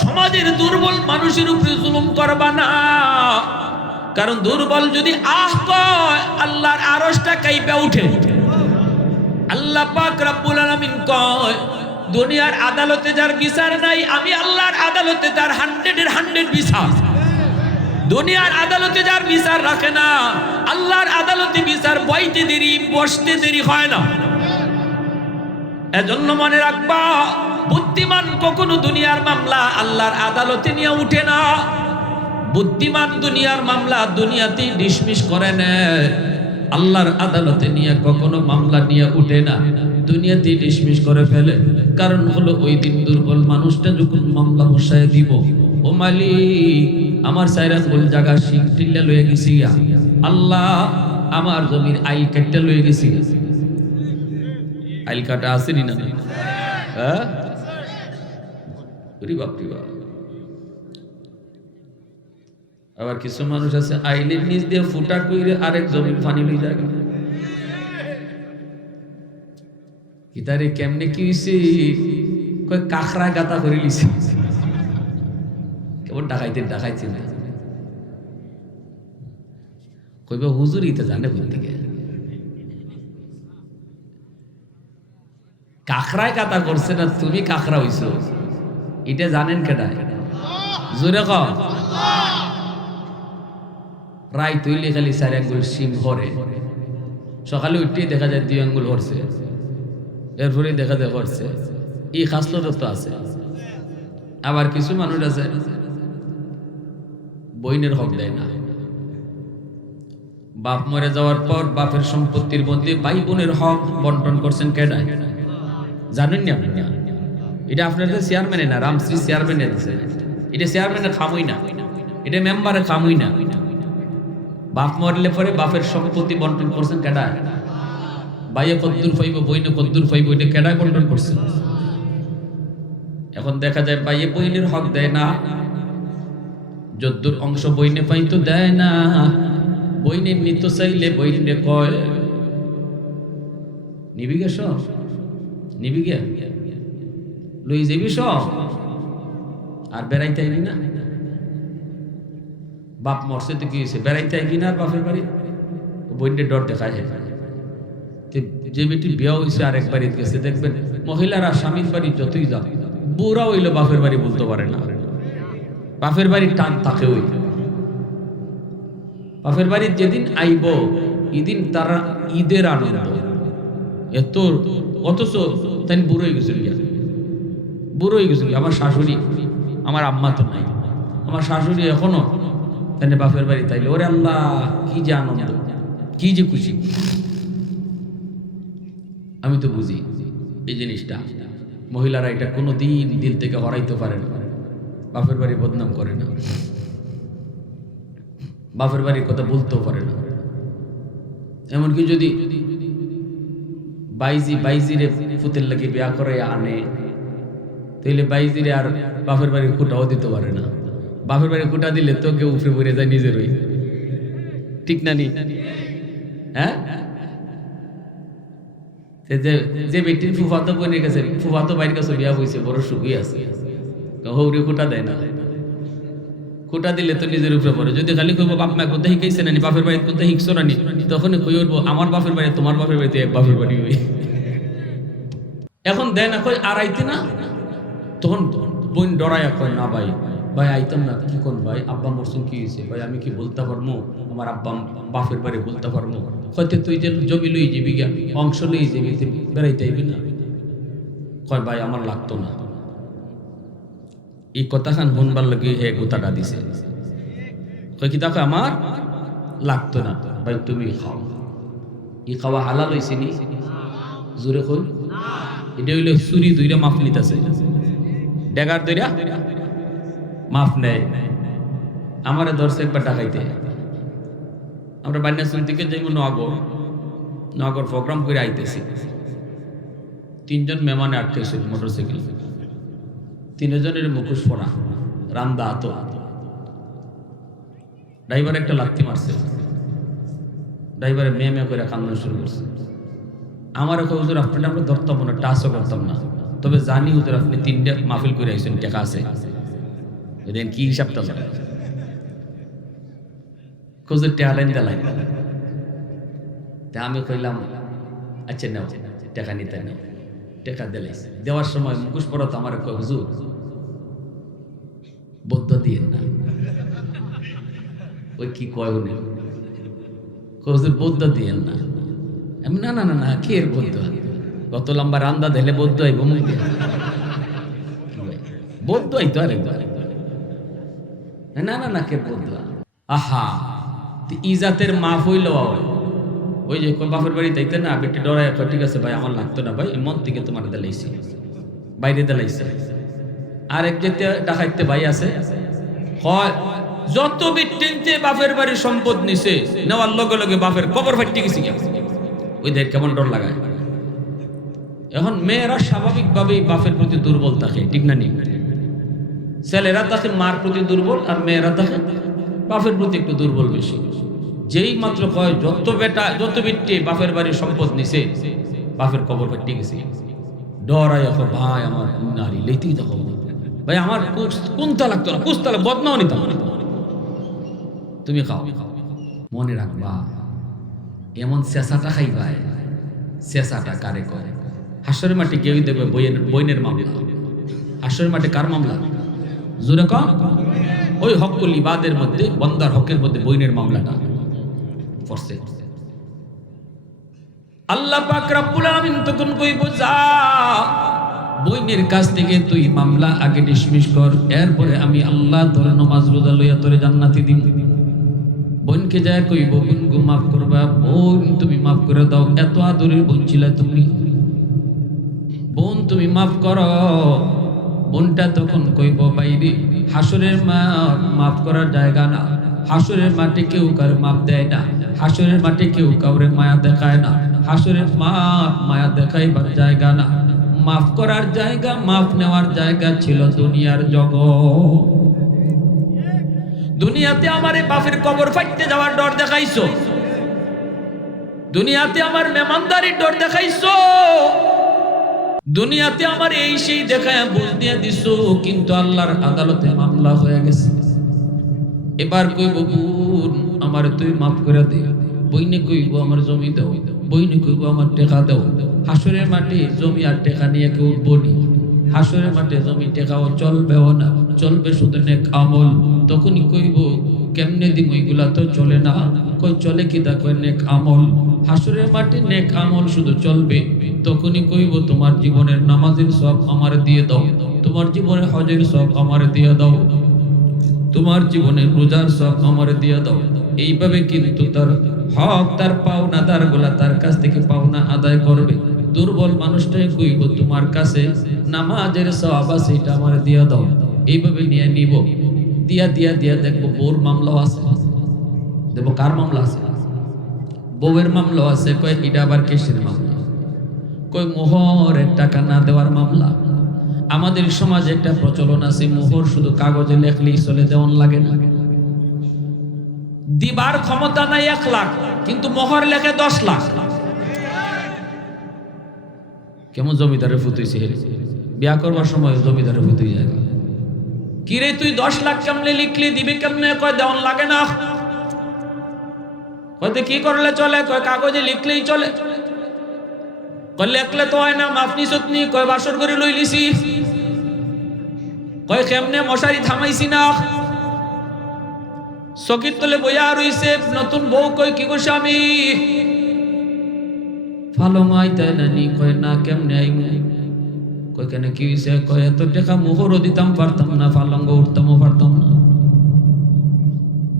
সমাজের দুর্বল মানুষের উপরে জুলুম করবা না, কারণ দুর্বল যদি আহ কয় আল্লাহর আরশটা কাঁপে ওঠে। আল্লাহ পাক রব্বুল আলামিন কয়, দুনিয়ার আদালতে যার বিচার নাই, আমি আল্লাহর আদালতে তার 100-এর 100 বিচার। দুনিয়ার আদালতে যার বিচার রাখে না, আল্লাহর আদালতে বিচার বইতে দেরি, বসতে দেরি হয় না। এজন্য মনে রাখবা, বুদ্ধিমান কখনো দুনিয়ার মামলা আল্লাহর আদালতে নিয়ে উঠে না। বুদ্ধিমান দুনিয়ার মামলা দুনিয়াতেই ডিসমিস করে নেয়, আল্লাহর আদালতে নিয়ে কখনো মামলা নিয়ে উঠে না, দুনিয়াতেই ডিসমিস করে ফেলে। কারণ হলো ওই দিন দুর্বল মানুষটা যখন মামলা বসায় দিব, ও মালিক আমার সাইরা গোল জায়গা শিং টিল্লা লয়ে গেছি, আল্লাহ আমার জমির আইল কাটটা লয়ে গেছি। আইল কাটা আসেনি না? হ্যাঁ, আবার কিছু মানুষ আছে আইলের নিচ দিয়ে ফুটা কইরে আরেক জমির পানি লই যায়। কিতারে কেমনে কি হইছে? কই কাখরা গাতা করে লিছে, কেমন ডাকাইছে না। কইবে হুজুরই তো জানে কোন থেকে কাখরায় কাতা করছে না, তুমি কাখরা হইছো, এটা জানেন কেডা? জোরে কও। রাই তৈলি খালি 4 আঙ্গুল শিং হরে, সকালে উঠতেই দেখা যায় 2 আঙ্গুল হরছে, এরপরে দেখা যায় হরছে। এই খাসলত তো আছে। আবার কিছু মানুষ আছে বইনের হক দেয় না। বাপ মরে যাওয়ার পর বাপের সম্পত্তির মধ্যে ভাই বোনের হক বন্টন করছেন কেডা? জানেন না আপনি? এটা আপনাদের চেয়ারম্যানে না, রামশ্রী চেয়ারম্যানে দিছে। এটা চেয়ারম্যানের খামই না, এটা মেম্বারের খামই না। বাপ মরলে পরে বাপের সম্পত্তি বন্টন করছেন কেডা? ভাইয়ে কদ্দুর পাইব, বইনে কদ্দুর পাইব, এটা কেডা বন্টন করছেন? এখন দেখা যায় ভাইয়ে বইনের হক দেয় না, যদ্দুর অংশ বইনে পাইতো দেয় না। বইনের নিত চাইলে বইনে কয় নিবি গে সব, নিবি গে লই যাবি সব, আর বেড়াইতে আইবি না। বাপ মরছে তো কি হয়েছে, বেড়াইতে আইবি না আর বাপের বাড়ি? বইনের ডর দেখায়। যে বেটি বিয়া হয়েছে আরেক বাড়িতে গেছে, দেখবেন মহিলারা স্বামীর বাড়ি যতই যান, বুড়া হইলে বাপের বাড়ি বলতে পারে না। বাপের বাড়ির টান তাকে ওই বাপের বাড়ির যেদিন আইব এদিন তারা ঈদের আনন্দ এত, অথচ তাই বুড়ো হয়ে গেছিল, বুড়ো হয়ে গেছিল। আমার শাশুড়ি, আমার আম্মা তো নাই, আমার শাশুড়ি এখনো তাই বাপের বাড়ি তাইলে ওরে আল্লাহ কি যে আনন্দ, কি যে খুশি। আমি তো বুঝি এই জিনিসটা, মহিলারা এটা কোনো দিন দিল থেকে হরাইতে পারে না, বাপের বাড়ি বদনাম করে না, বাপের বাড়ির কথা বলতেও পারে না। এমনকি যদি বাইজিরে ফুতের লাগে বিয়া করে আনে, তাহলে বাইজিরে আর বাপের বাড়ির কুটাও দিতে পারে না। বাপের বাড়ির কুটা দিলে তো কেউ উঠে পড়ে যায় নিজেরই, ঠিক না নি? হ্যাঁ, যে বেটির ফুফাতো বোনের কাছে, ফুফাতো বাইরের কাছে বিয়া হয়েছে, বড় সুখী আছে, হৌরে কুটা দেয় না। কুটা দিলে তো নিজের উপরে পড়ে। যদি খালি কইব বাপ মা কোথায় শিখাইছে নানি, বাপের বাড়ি কোথায় শিখছো নানি, তখনই কই উঠবো আমার বাপের বাড়ি তোমার বাপের বাড়িতে এক বাপের বাড়ি হই। এখন দেয় না, কই আর আইতে না, তখন বোন ডরায় কয় না ভাই, ভাই আইতাম না। কি কোন ভাই, আব্বা মরসুম কি হয়েছে ভাই, আমি কি বলতে পারবো আমার আব্বা বাপের বাড়ি বলতে পারবো? হয়তো তুই যে জমি লই যাবি গা, অংশ লই যাবি, বেড়াইতে আইবি না। কয় ভাই আমার লাগতো না। এই কথা খান শুনবার লাগে হে গোতাটা দিছে, কয় কি দেখো আমার লাগতো না। ভাই তুমি খাও, ই খাওয়া হালাল হয়েছে নি? জোরে কই, এটা হইলে চুরি দুইটা মাফ নিতেছে, ডেগার দুইটা মাফ নেয়। আমারে ধরছে একবার ডাকাইতে, আমরা বান্যাসুল থেকে যাইব নগর প্রোগ্রাম করে আইতেছি, 3 জন মেহমানে আটকেছিল মোটরসাইকেল, 3 জনের মুখোশ পরা, রান্দা আতো। ড্রাইভার একটা লাথি মারছে, ড্রাইভারে মেয়ে করে কান্না শুরু করছে। আমার হুজুর আপনার আমরা ধরতাম না, টাচও করতাম না, তবে জানি হুজুর আপনি 3টা মাহফিল করে আইছেন, টাকা আছে, এদিন কি হিসাবটা চলে? হুজুর টাকা লাইন দিলাম। তা আমি কইলাম আচ্ছা নাও, টাকা নিতে নাও। টাকা দিলাইছে, দেওয়ার সময় মুখোশ পরা তো আমার কয় হুজুর বদ্ধ দিয়েন না। ওই কি কয় উনি, হুজুর বদ্ধ দিয়েন না। আমি না না না না, কে এর বদ্ধ? কত লম্বা রান্দা দিলে বদ্ধ হইব মুখ দিয়ে? বদ্ধ হইতো আরেকবার। না না না, কে বদ্ধ? আহা, ইজাতের মাফ হইল। ওই যে বাপের বাড়ি তাইতে না, বেটি ডরায়, ঠিক আছে ভাই আমার লাগতো না ভাই, মন থেকে তোমার দিলাইছি, বাইরে দিলাইছে। আরেক যেতে ডাকাইতে ভাই আছে, যত বিটিনতে বাপের বাড়ির সম্পদ নিছে, নেওয়ার লগে লগে বাপের কবর ফাইটে গেছে, ওই দেখ কেমন ডর লাগায়। এখন মেয়েরা স্বাভাবিকভাবেই বাপের প্রতি দুর্বল থাকে, ঠিক না? নিয়ে ছেলেরা থাকে মার প্রতি দুর্বল, আর মেয়েরা থাকে বাপের প্রতি একটু দুর্বল বেশি। যেই মাত্র কয় যত বেটা যত বিটে বাপের বাড়ির সম্পদ নিছে, বাপের কবর ফাইটে গেছে, ডরাই এখন ভাই আমার নারী লেতেই দেখো ভাই, আমার কোনটা লাগতো না, কুস্তালে বদনাও নিতাম না, তুমি খাও। মনে রাখবা এমন চেঁচাটা খাইবাই, চেঁচাটা কারে কয়? হাসরের মাঠে কেউ দেখবে বইনের মামলা। হাসরের মাঠে কার মামলা? জোরে কম। ওই হকুল ইবাদের মধ্যে, বন্দার হকের মধ্যে বইনের মামলাটা পড়ছে। আল্লাহ পাক রব্বুল আলামিন তখন কইব, যা বইনের কাছ থেকে তুই মামলা আগে ডিসমিস কর, এরপরে আমি আল্লাহ তোর নামাজ রোজা লইয়া তোরে জান্নাতি দিম। বোনকে যায় কইব, বোন গো মাফ করবা, বোন তুমি মাফ করে দাও, এত আদরের বোন ছিলা তুমি, বোন তুমি মাফ করো। বোনটা তখন কইব বাইরে হাসরের মাফ করার জায়গা না, হাসরের মাঠে কেউ কারো মাপ দেয় না, হাসরের মাঠে কেউ কাউরে মায়া দেখায় না, হাসরের মায়া দেখাইবার জায়গা না, মাফ করার জায়গা, মাফ নেওয়ার জায়গা ছিল দুনিয়ার জগৎ। দুনিয়াতে আমার বাপের কবর ফাটতে যাওয়ার ডর দেখাইছো, দুনিয়াতে আমার মেহমানদারির ডর দেখাইছো, দুনিয়াতে আমার এই সেই দেখায় বুঝ দিয়ে দিছো, কিন্তু আল্লাহর আদালতে মামলা হয়ে গেছে। এবার কইব বোন আমার তুই মাফ করে দে, বইনে কইব আমার জমি দাও, বইনে কইব আমার টাকা দাও। হাসরের মাঠে জমি আর টাকা নিয়ে কেউ উঠবনি, হাসরের মাঠে জমি টাকাও চলবেও না, চলবে শুধু নেক আমল। তখনই কইব কেমনে দিম, ওইগুলা তো চলে না। কই চলে কি তা? কই নেক আমল। হাসরের মাঠে নেক আমল শুধু চলবে। তখনই কইব তোমার জীবনের নামাজের সব আমার দিয়ে দাও, তোমার জীবনের হজের সব আমার দিয়ে দাও, তোমার জীবনের রোজার সব আমার দিয়ে দাও। এইভাবে কিন্তু তার হক, তার পাওনাদার গুলা তার কাছ থেকে পাওনা আদায় করবে। দুর্বল মানুষটাই কইব তোমার কাছে নামাজের সওয়াব আছে, এটা আমার দিয়ে দাও। এইভাবে নিয়ে নিব, দিয়া দিয়া দিয়া দেখবো বউর মামলাও আছে। দেখবো কার মামলা আছে? বউয়ের মামলা আছে। কয় এটা আবার কেসের মামলা? কই মোহরের টাকা না দেওয়ার মামলা। আমাদের সমাজে একটা প্রচলন আছে, মোহর শুধু কাগজে লেখলেই চলে, দেওয়ান লাগে না। দিবার ক্ষমতা নাই 1 লাখ, কিন্তু মোহর লেখে 10 লাখ। কেমন জমিদারে ফুতুইছে, বিয়া করবার সময় জমিদারে ফুতুই যায়। কিরে তুই 10 লাখ কেমনে লিখলি, দিবি কেমনে? কয় দেওয়ান লাগে না। কয় কি করলে চলে? কয় কাগজে লিখলেই চলে। কয় লেখলে তো হয় না, মাফনি সতনি। কয় বাসর করে লই লিছি। কয় কেমনে? মশারি থামাইছি না। চকির তলে বইয়া রইছে নতুন বউ। কয় কি করছে আমি? ভালো মাই তাই নানি। কয় না, কেমনে আইমু? কয় কেন কি হইছে? কয় এত টাকা মোহরও দিতাম পারতাম না, ফালঙ্গ উঠতামও পারতাম না।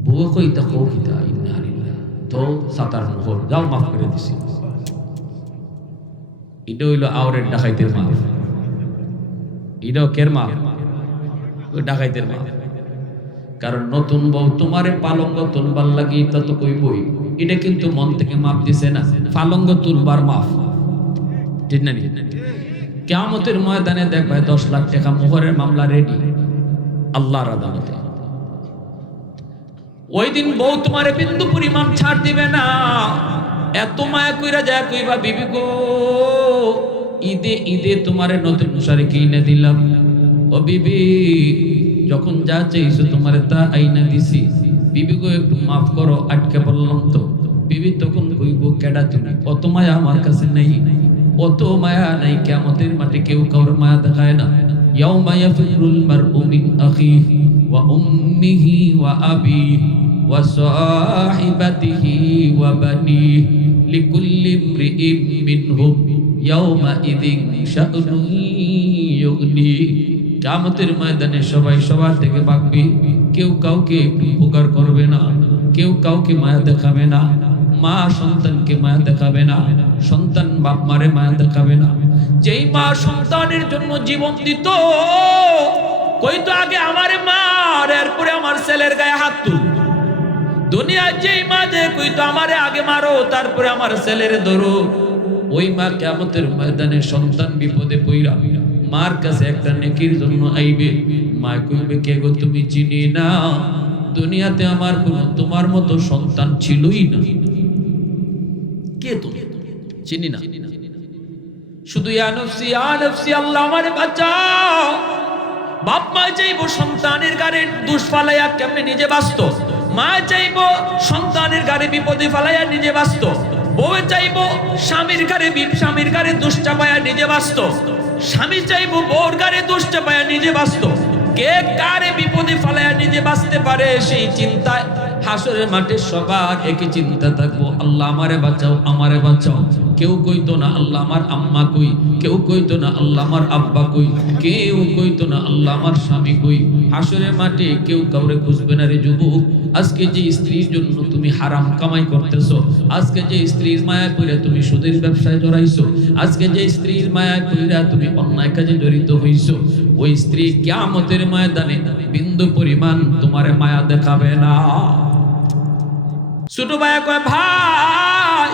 বউ কই তা কও কিতা? ইন্না লিল্লাহ। তো সাতার মোহর যাও, মাফ করে দিছি। এটা হইল আওরের ডাকাইতের মাফ। এটাও কের মাফ? ওই ডাকাইতের মাফ। কারণ নতুন বউ তোমারে পালঙ্গ তুলবার লাগি তা তো কইবই, এটা কিন্তু মন থেকে মাফ দিছে না, পালঙ্গ তুলবার মাফ। ঠিক না? কিয়ামতের ময়দানে দেখবে 10 লাখ টাকা মোহরের মামলা রেডি আল্লাহর আদালতে। ওই দিন বউ তোমারে বিন্দু পরিমাণ ছাড় দিবে না। এত মায়া কইরা যায় কইবা বিবি গো, ঈদে ঈদে তোমারে নতুন শাড়ি কিনে দিলাম। ও বিবি, যখন যা চাইছো তোমারে তা আইনা দিছি। বিবি গো একটু মাফ করো, আটকে বললাম তো। বিবি তখন কইব কেডা তুমি? অত মায়া আমার কাছে নেই, অত মায়া নাই। কিয়ামতের মাঠে কেউ কাউর মায়া দেখায় না। ইয়াউমা ইয়াফিরুল মারউ মিন আখিহি ওয়া উম্মিহি ওয়া আবিহি ওয়া সাহিবাতিহি ওয়া বানিহি লিকুল্লি ইমরিইন মিনহুম ইয়াউমা ইযিন শা'নুন ইউগনি। কিয়ামতের ময়দানে সবাই সবার থেকে ভাগবে, কেউ কাউকে উপকার করবে না, কেউ কাউকে মায়া দেখাবে না। মা সন্তানকে মায়া দেখাবে না, সন্তান বাপ মারে মায়া দেখাবে না। যেই মা সন্তানের জন্য জীবন দিত, কইতো আগে আমারে মার, এরপরে আমার ছেলের গায়ে হাত তুল। দুনিয়ায় যেই মা যে কইতো আমারে আগে মারো, তারপরে আমার ছেলের ধরো, ওই মা কিয়ামতের ময়দানে সন্তান বিপদে পইরা মার কাছে একটা নেকির জন্য আইবে। মা কইবে কে গো তুমি? চিনি না, দুনিয়াতে আমার কোনো তোমার মতো সন্তান ছিলই না। কে তুমি? চিনি না। শুধু ইয়া নফসি আল্লাহ আমারে বাঁচাও। বাপ মা চাইবো সন্তানের গাড়ে দুষ ফালাইয়া কেমনে নিজে বাঁচত, মা চাইবো সন্তানের গাড়ে বিপদে ফালাইয়া নিজে বাঁচত, বউ চাইবো স্বামীর গাড়ে দুষ চাপায়া নিজে বাঁচত, স্বামী চাইবো বউর গাড়ে দুষ চাপায়া নিজে বাঁচত। কে কারে বিপদে ফালাইয়া নিজে বাঁচতে পারে সেই চিন্তায় হাসরের মাঠে সবার একই চিন্তা থাকবো, আল্লাহ আমারে বাঁচাও, আমারে বাঁচাও। কেউ কইতো না আল্লাহ আমার আম্মা কই, কেউ কইতো না আল্লাহ আমার আব্বা কই, কেউ কইতো না আল্লাহ আমার স্বামী কই। হাসরের মাঠে কেউ কাউরে খুঁজবে না রে যুবক। আজকে যে স্ত্রীর জন্য তুমি হারাম কামাই করতেছো, আজকে যে স্ত্রীর মায়ায় পড়ে তুমি সুদের ব্যবসায় জড়াইছো, আজকে যে স্ত্রীর মায়ায় পড়ে তুমি অন্যায় কাজে জড়িত হইছো, ওই স্ত্রী কিয়ামতের ময়দানে বিন্দু পরিমাণ তোমারে মায়া দেখাবে না। ছোট ভাই কয় ভাই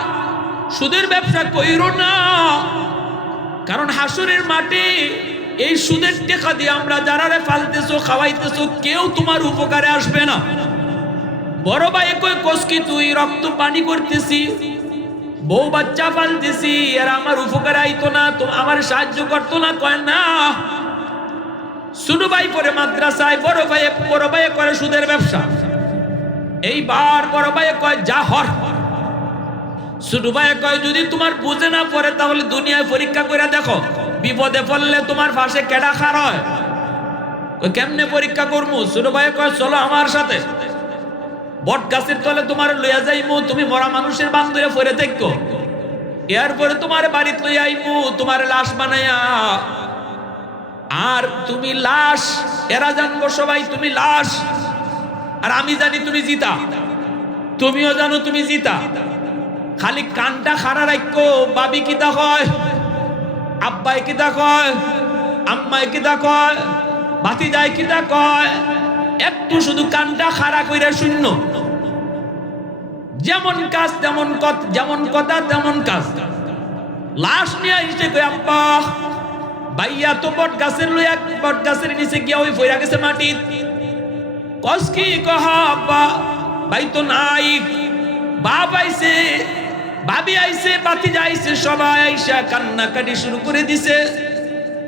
সুদের ব্যবসা কইরো না, কারণ হাসরের মাঠে এই সুদের টাকা দিয়ে আমরা যারারে ফালতেছো খাওয়াইতেছো কেউ তোমার উপকারে আসবে না। বড় ভাই কই কসকি তুই রক্ত পানি করতেছি, বউ বাচ্চা পালতেছি, আর আমার উপকারে আইতো না, আমার সাহায্য করতো না। কয় না, ছোট ভাই পরে মাদ্রাসায়, বড় ভাই করে সুদের ব্যবসা। এইবার বড় ভাই কয় যা হর। ছোট ভাই কয় যদি তোমার বুঝে না পড়ে তাহলে দুনিয়ায় পরীক্ষা করে দেখো, বিপদে পড়লে তোমার পাশে কেডা খার হয়। কেমনে পরীক্ষা করবো? ছোট ভাই কয় চলো আমার সাথে, বট গাছের তলে তোমার লইয়া যাইমু, তুমি মরা মানুষের বান্ধরে পড়ে দেখো, এরপরে তোমার বাড়িতে লইয়া আইমু, তোমার লাশ বানাইয়া, আর তুমি লাশ, এরা জানবো সবাই তুমি লাশ, আর আমি জানি তুমি জিতা, তুমিও জানো তুমি জিতা। খালি কানটা খাড়া রাখো, বাবি কিতা কয়, আব্বাই কিতা কয়, আম্মাই কিতা কয়, ভাতিজাই কিতা কয়, একটু শুধু কানটা খাড়া কইরা শূন্য। যেমন কাজ তেমন কথা, যেমন কথা তেমন কাজ। লাশ নিয়ে এসে কই আব্বা ভাইয়া তো বট গাছের লইয়া, বট গাছের নিচে গিয়া ওই ফইরা গেছে মাটি। কস কি কহ আব্বা, ভাই তো নাই, বাপ আইছে, ভাবি আইছে, ভাতিজা আইছে, সবাই আইসা কান্নাকাটি শুরু করে দিছে।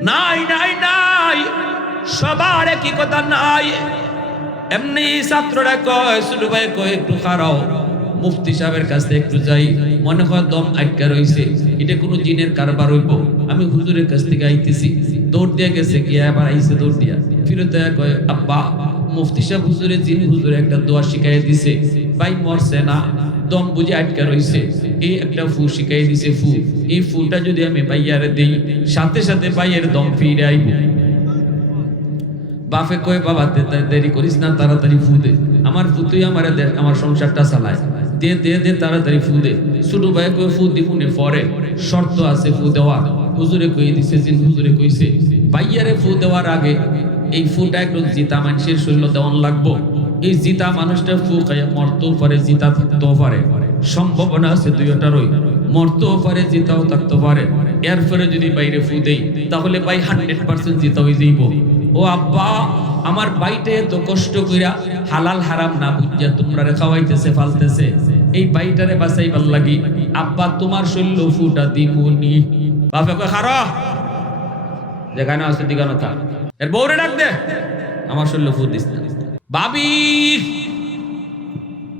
নাই নাই নাই, সবার একই কথা নাই। এমনি ছাত্ররা কয়, ছোট ভাই কয় একটু খারাও, মুফতি সাহেবের কাছে একটু যাই, মনে হয় দম আটকা রইছে, এটা কোনো জিনের কারবার হইব। আমি হুজুরের কাছ থেকে আইতেছি, দৌড় দিয়ে গেছে, গিয়া আবার আইছে দৌড় দিয়া, ফিরতে কয় আব্বা মুফতি সাহেব হুজুরে জিন হুজুরে একটা দোয়া শিখাই দিছে, ভাই মরছে না, দম বুঝে আটকা রইছে, এই একটা ফু শিখাই দিছে, ফু, এই ফুটা যদি আমি ভাইয়ারে দেই সাথে সাথে ভাইয়ের দম ফিরে আইব। বাপে কয় বাবা দেরি করিস না, তাড়াতাড়ি ফু দে, আমার ফুতুই আমার সংসারটা চালায়, দে দে দে তাড়াতাড়ি ফু দে। ছোট ভাই কয় ফু দিবুনে পরে, শর্ত আছে ফু দেওয়া। হুজুরে কই দিছে, জিন হুজুরে কইছে ভাইয়ারে ফু দেওয়ার আগে এই ফুটা একদম জিতা মানুষের শরীর দেওয়ান লাগবো। এই জিতা মানুষটা ফু খাইয়া মরতেও পারে, জিতা থাকতেও পারে, সম্ভাবনা আছে দুইটারই, মরতেও পারে, জিতাও থাকতে পারে। এরপরে যদি বাইরে ফু দেই তাহলে ভাই 100% জিতা হয়ে যাইব। ও আব্বা আমার বাইটে এত কষ্ট কইরা হালাল হারাম না বুঝিয়া তোমরা খাওয়াইতেছে ফালতেছে, এই বাইটারে বাঁচাইবার লাগি আব্বা তোমার শরীর ফুটা দিমুনি। বাপে কয় খারা, যেখানে আছে দিগানো থাক, এর বউরে ডাক দে, আমার শরীর ফু দিস না। ভাবি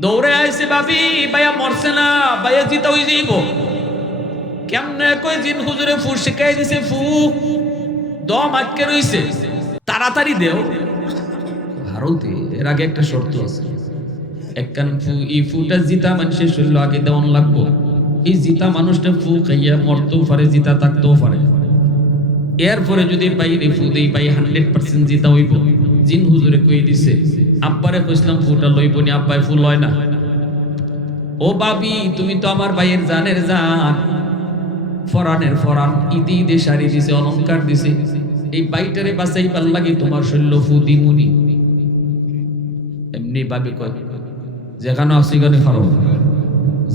দৌড়ে আইছে, ভাবি ভাইয়া মরছে না, ভাইয়া জিতা হয়ে যাইব। কেমনে কই জিন হুজুরে ফু শিখাই দিছে, ফু দম আটকে রইছে, তাড়াতাড়ি দেও। ভারতে এর আগে একটা শর্ত আছে, একখান ফু, এই ফুটা জিতা মানুষের শরীর আগে দেওয়ান লাগবো। এই জিতা মানুষটা ফু খাইয়া মরতেও পারে, জিতা থাকতেও পারে। এরপরে যদি বাইরে ফু দেই ভাই 100% জিতা হইব। জিন হুজুরে কই দিছে, আব্বারে কইছিলাম ফুটা লইব নি, আব্বাই ফু লয় না। ও বাবি তুমি তো আমার ভাইয়ের জানের জান, ফরানের ফরান, ঈদে ঈদে শাড়ি দিছে, অলংকার দিছে, এই বাইটারে বাঁচাইবার লাগি তোমার শরীর ফু দিমুনি। এমনি ভাবি কয় যেখানে আসি গানে খারাপ,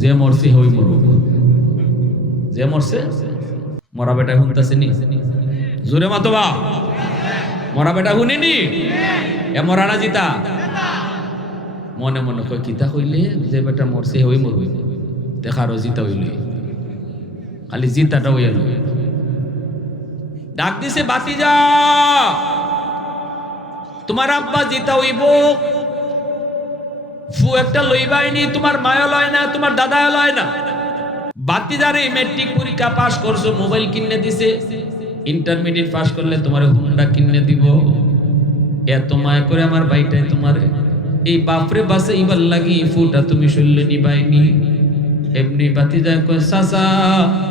যে মরছে হই মরুক, যে মরছে মরা বেটা শুনতেছে নি, জোরে মাতবা মরা বেটা শুনিনি, এ মরা না জিতা। মনে মনে কয় কিতা কইলে, যে বেটা মরছে হই মরুক, দেখারও জিতা হইলে, খালি জিতাটা হইয়া ডাক দিছে, বাতিজা তোমার আব্বা জিতা হইব, ফু একটা লইবাইনি, তোমার মায়া লয় না, তোমার দাদা লয় না। বাতিজারে মেট্রিক পরীক্ষা পাস করছো, মোবাইল কিনে দিছে, ইন্টারমিডিয়েট পাস করলে তোমার হুন্ডা কিনে দিব। এত মায়া করে আমার ভাইটাই তোমার এই বাপরে বাসে ইবার লাগি ফুটা তুমি শরীরে নিবাইনি। এমনি বাতি যায় কয় চাচা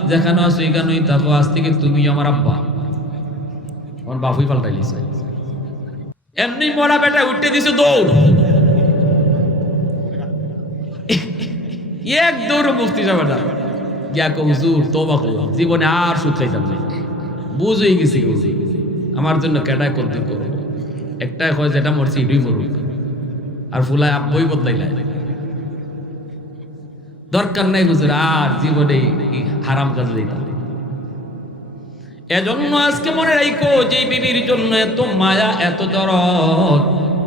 যেখানে আছো এখানেই থাকো, আজ থেকে তুমি আমার আব্বা। আমার বাপুই পাল্টাইলিছে। এমনি মরা বেটা উঠতে দিছে দৌড়, এক দৌড় মুফতি সাহেব গিয়া কো হুজুর তওবা করলাম, জীবনে আর সুদ খাইতাম না, বুঝ হয়ে গেছি আমার জন্য কেডায় করতে করো। একটাই হয় যেটা মরছি এটাই মরুক, আর ফুলায় বই বদলাইলাই দরকার নাই হুজুর, আর জীবনে হারাম কাজ দিতাম। এজন্য আজকে মনে রাখো, যে বিবির জন্য এত মায়া এত দরদ,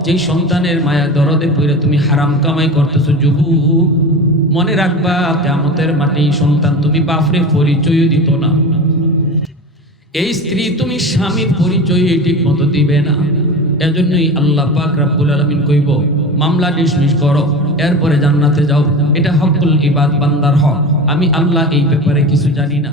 যেই সন্তানের মায়া দরদে পড়ে তুমি হারাম কামাই করতেছো যুবক, মনে রাখবা কিয়ামতের মাঠে সন্তান তুমি বাপরে পরিচয় দিত না, এই স্ত্রী তুমি স্বামীর পরিচয় ঠিক মতো দিবে না। এজন্যই আল্লাহ পাক রব্বুল আলামিন কইব মামলা ডিসমিস করো, এরপরে জান্নাতে যাও। এটা হকুল ইবাদ, বান্দার হক। আমি আল্লাহ এই ব্যাপারে কিছু জানি না।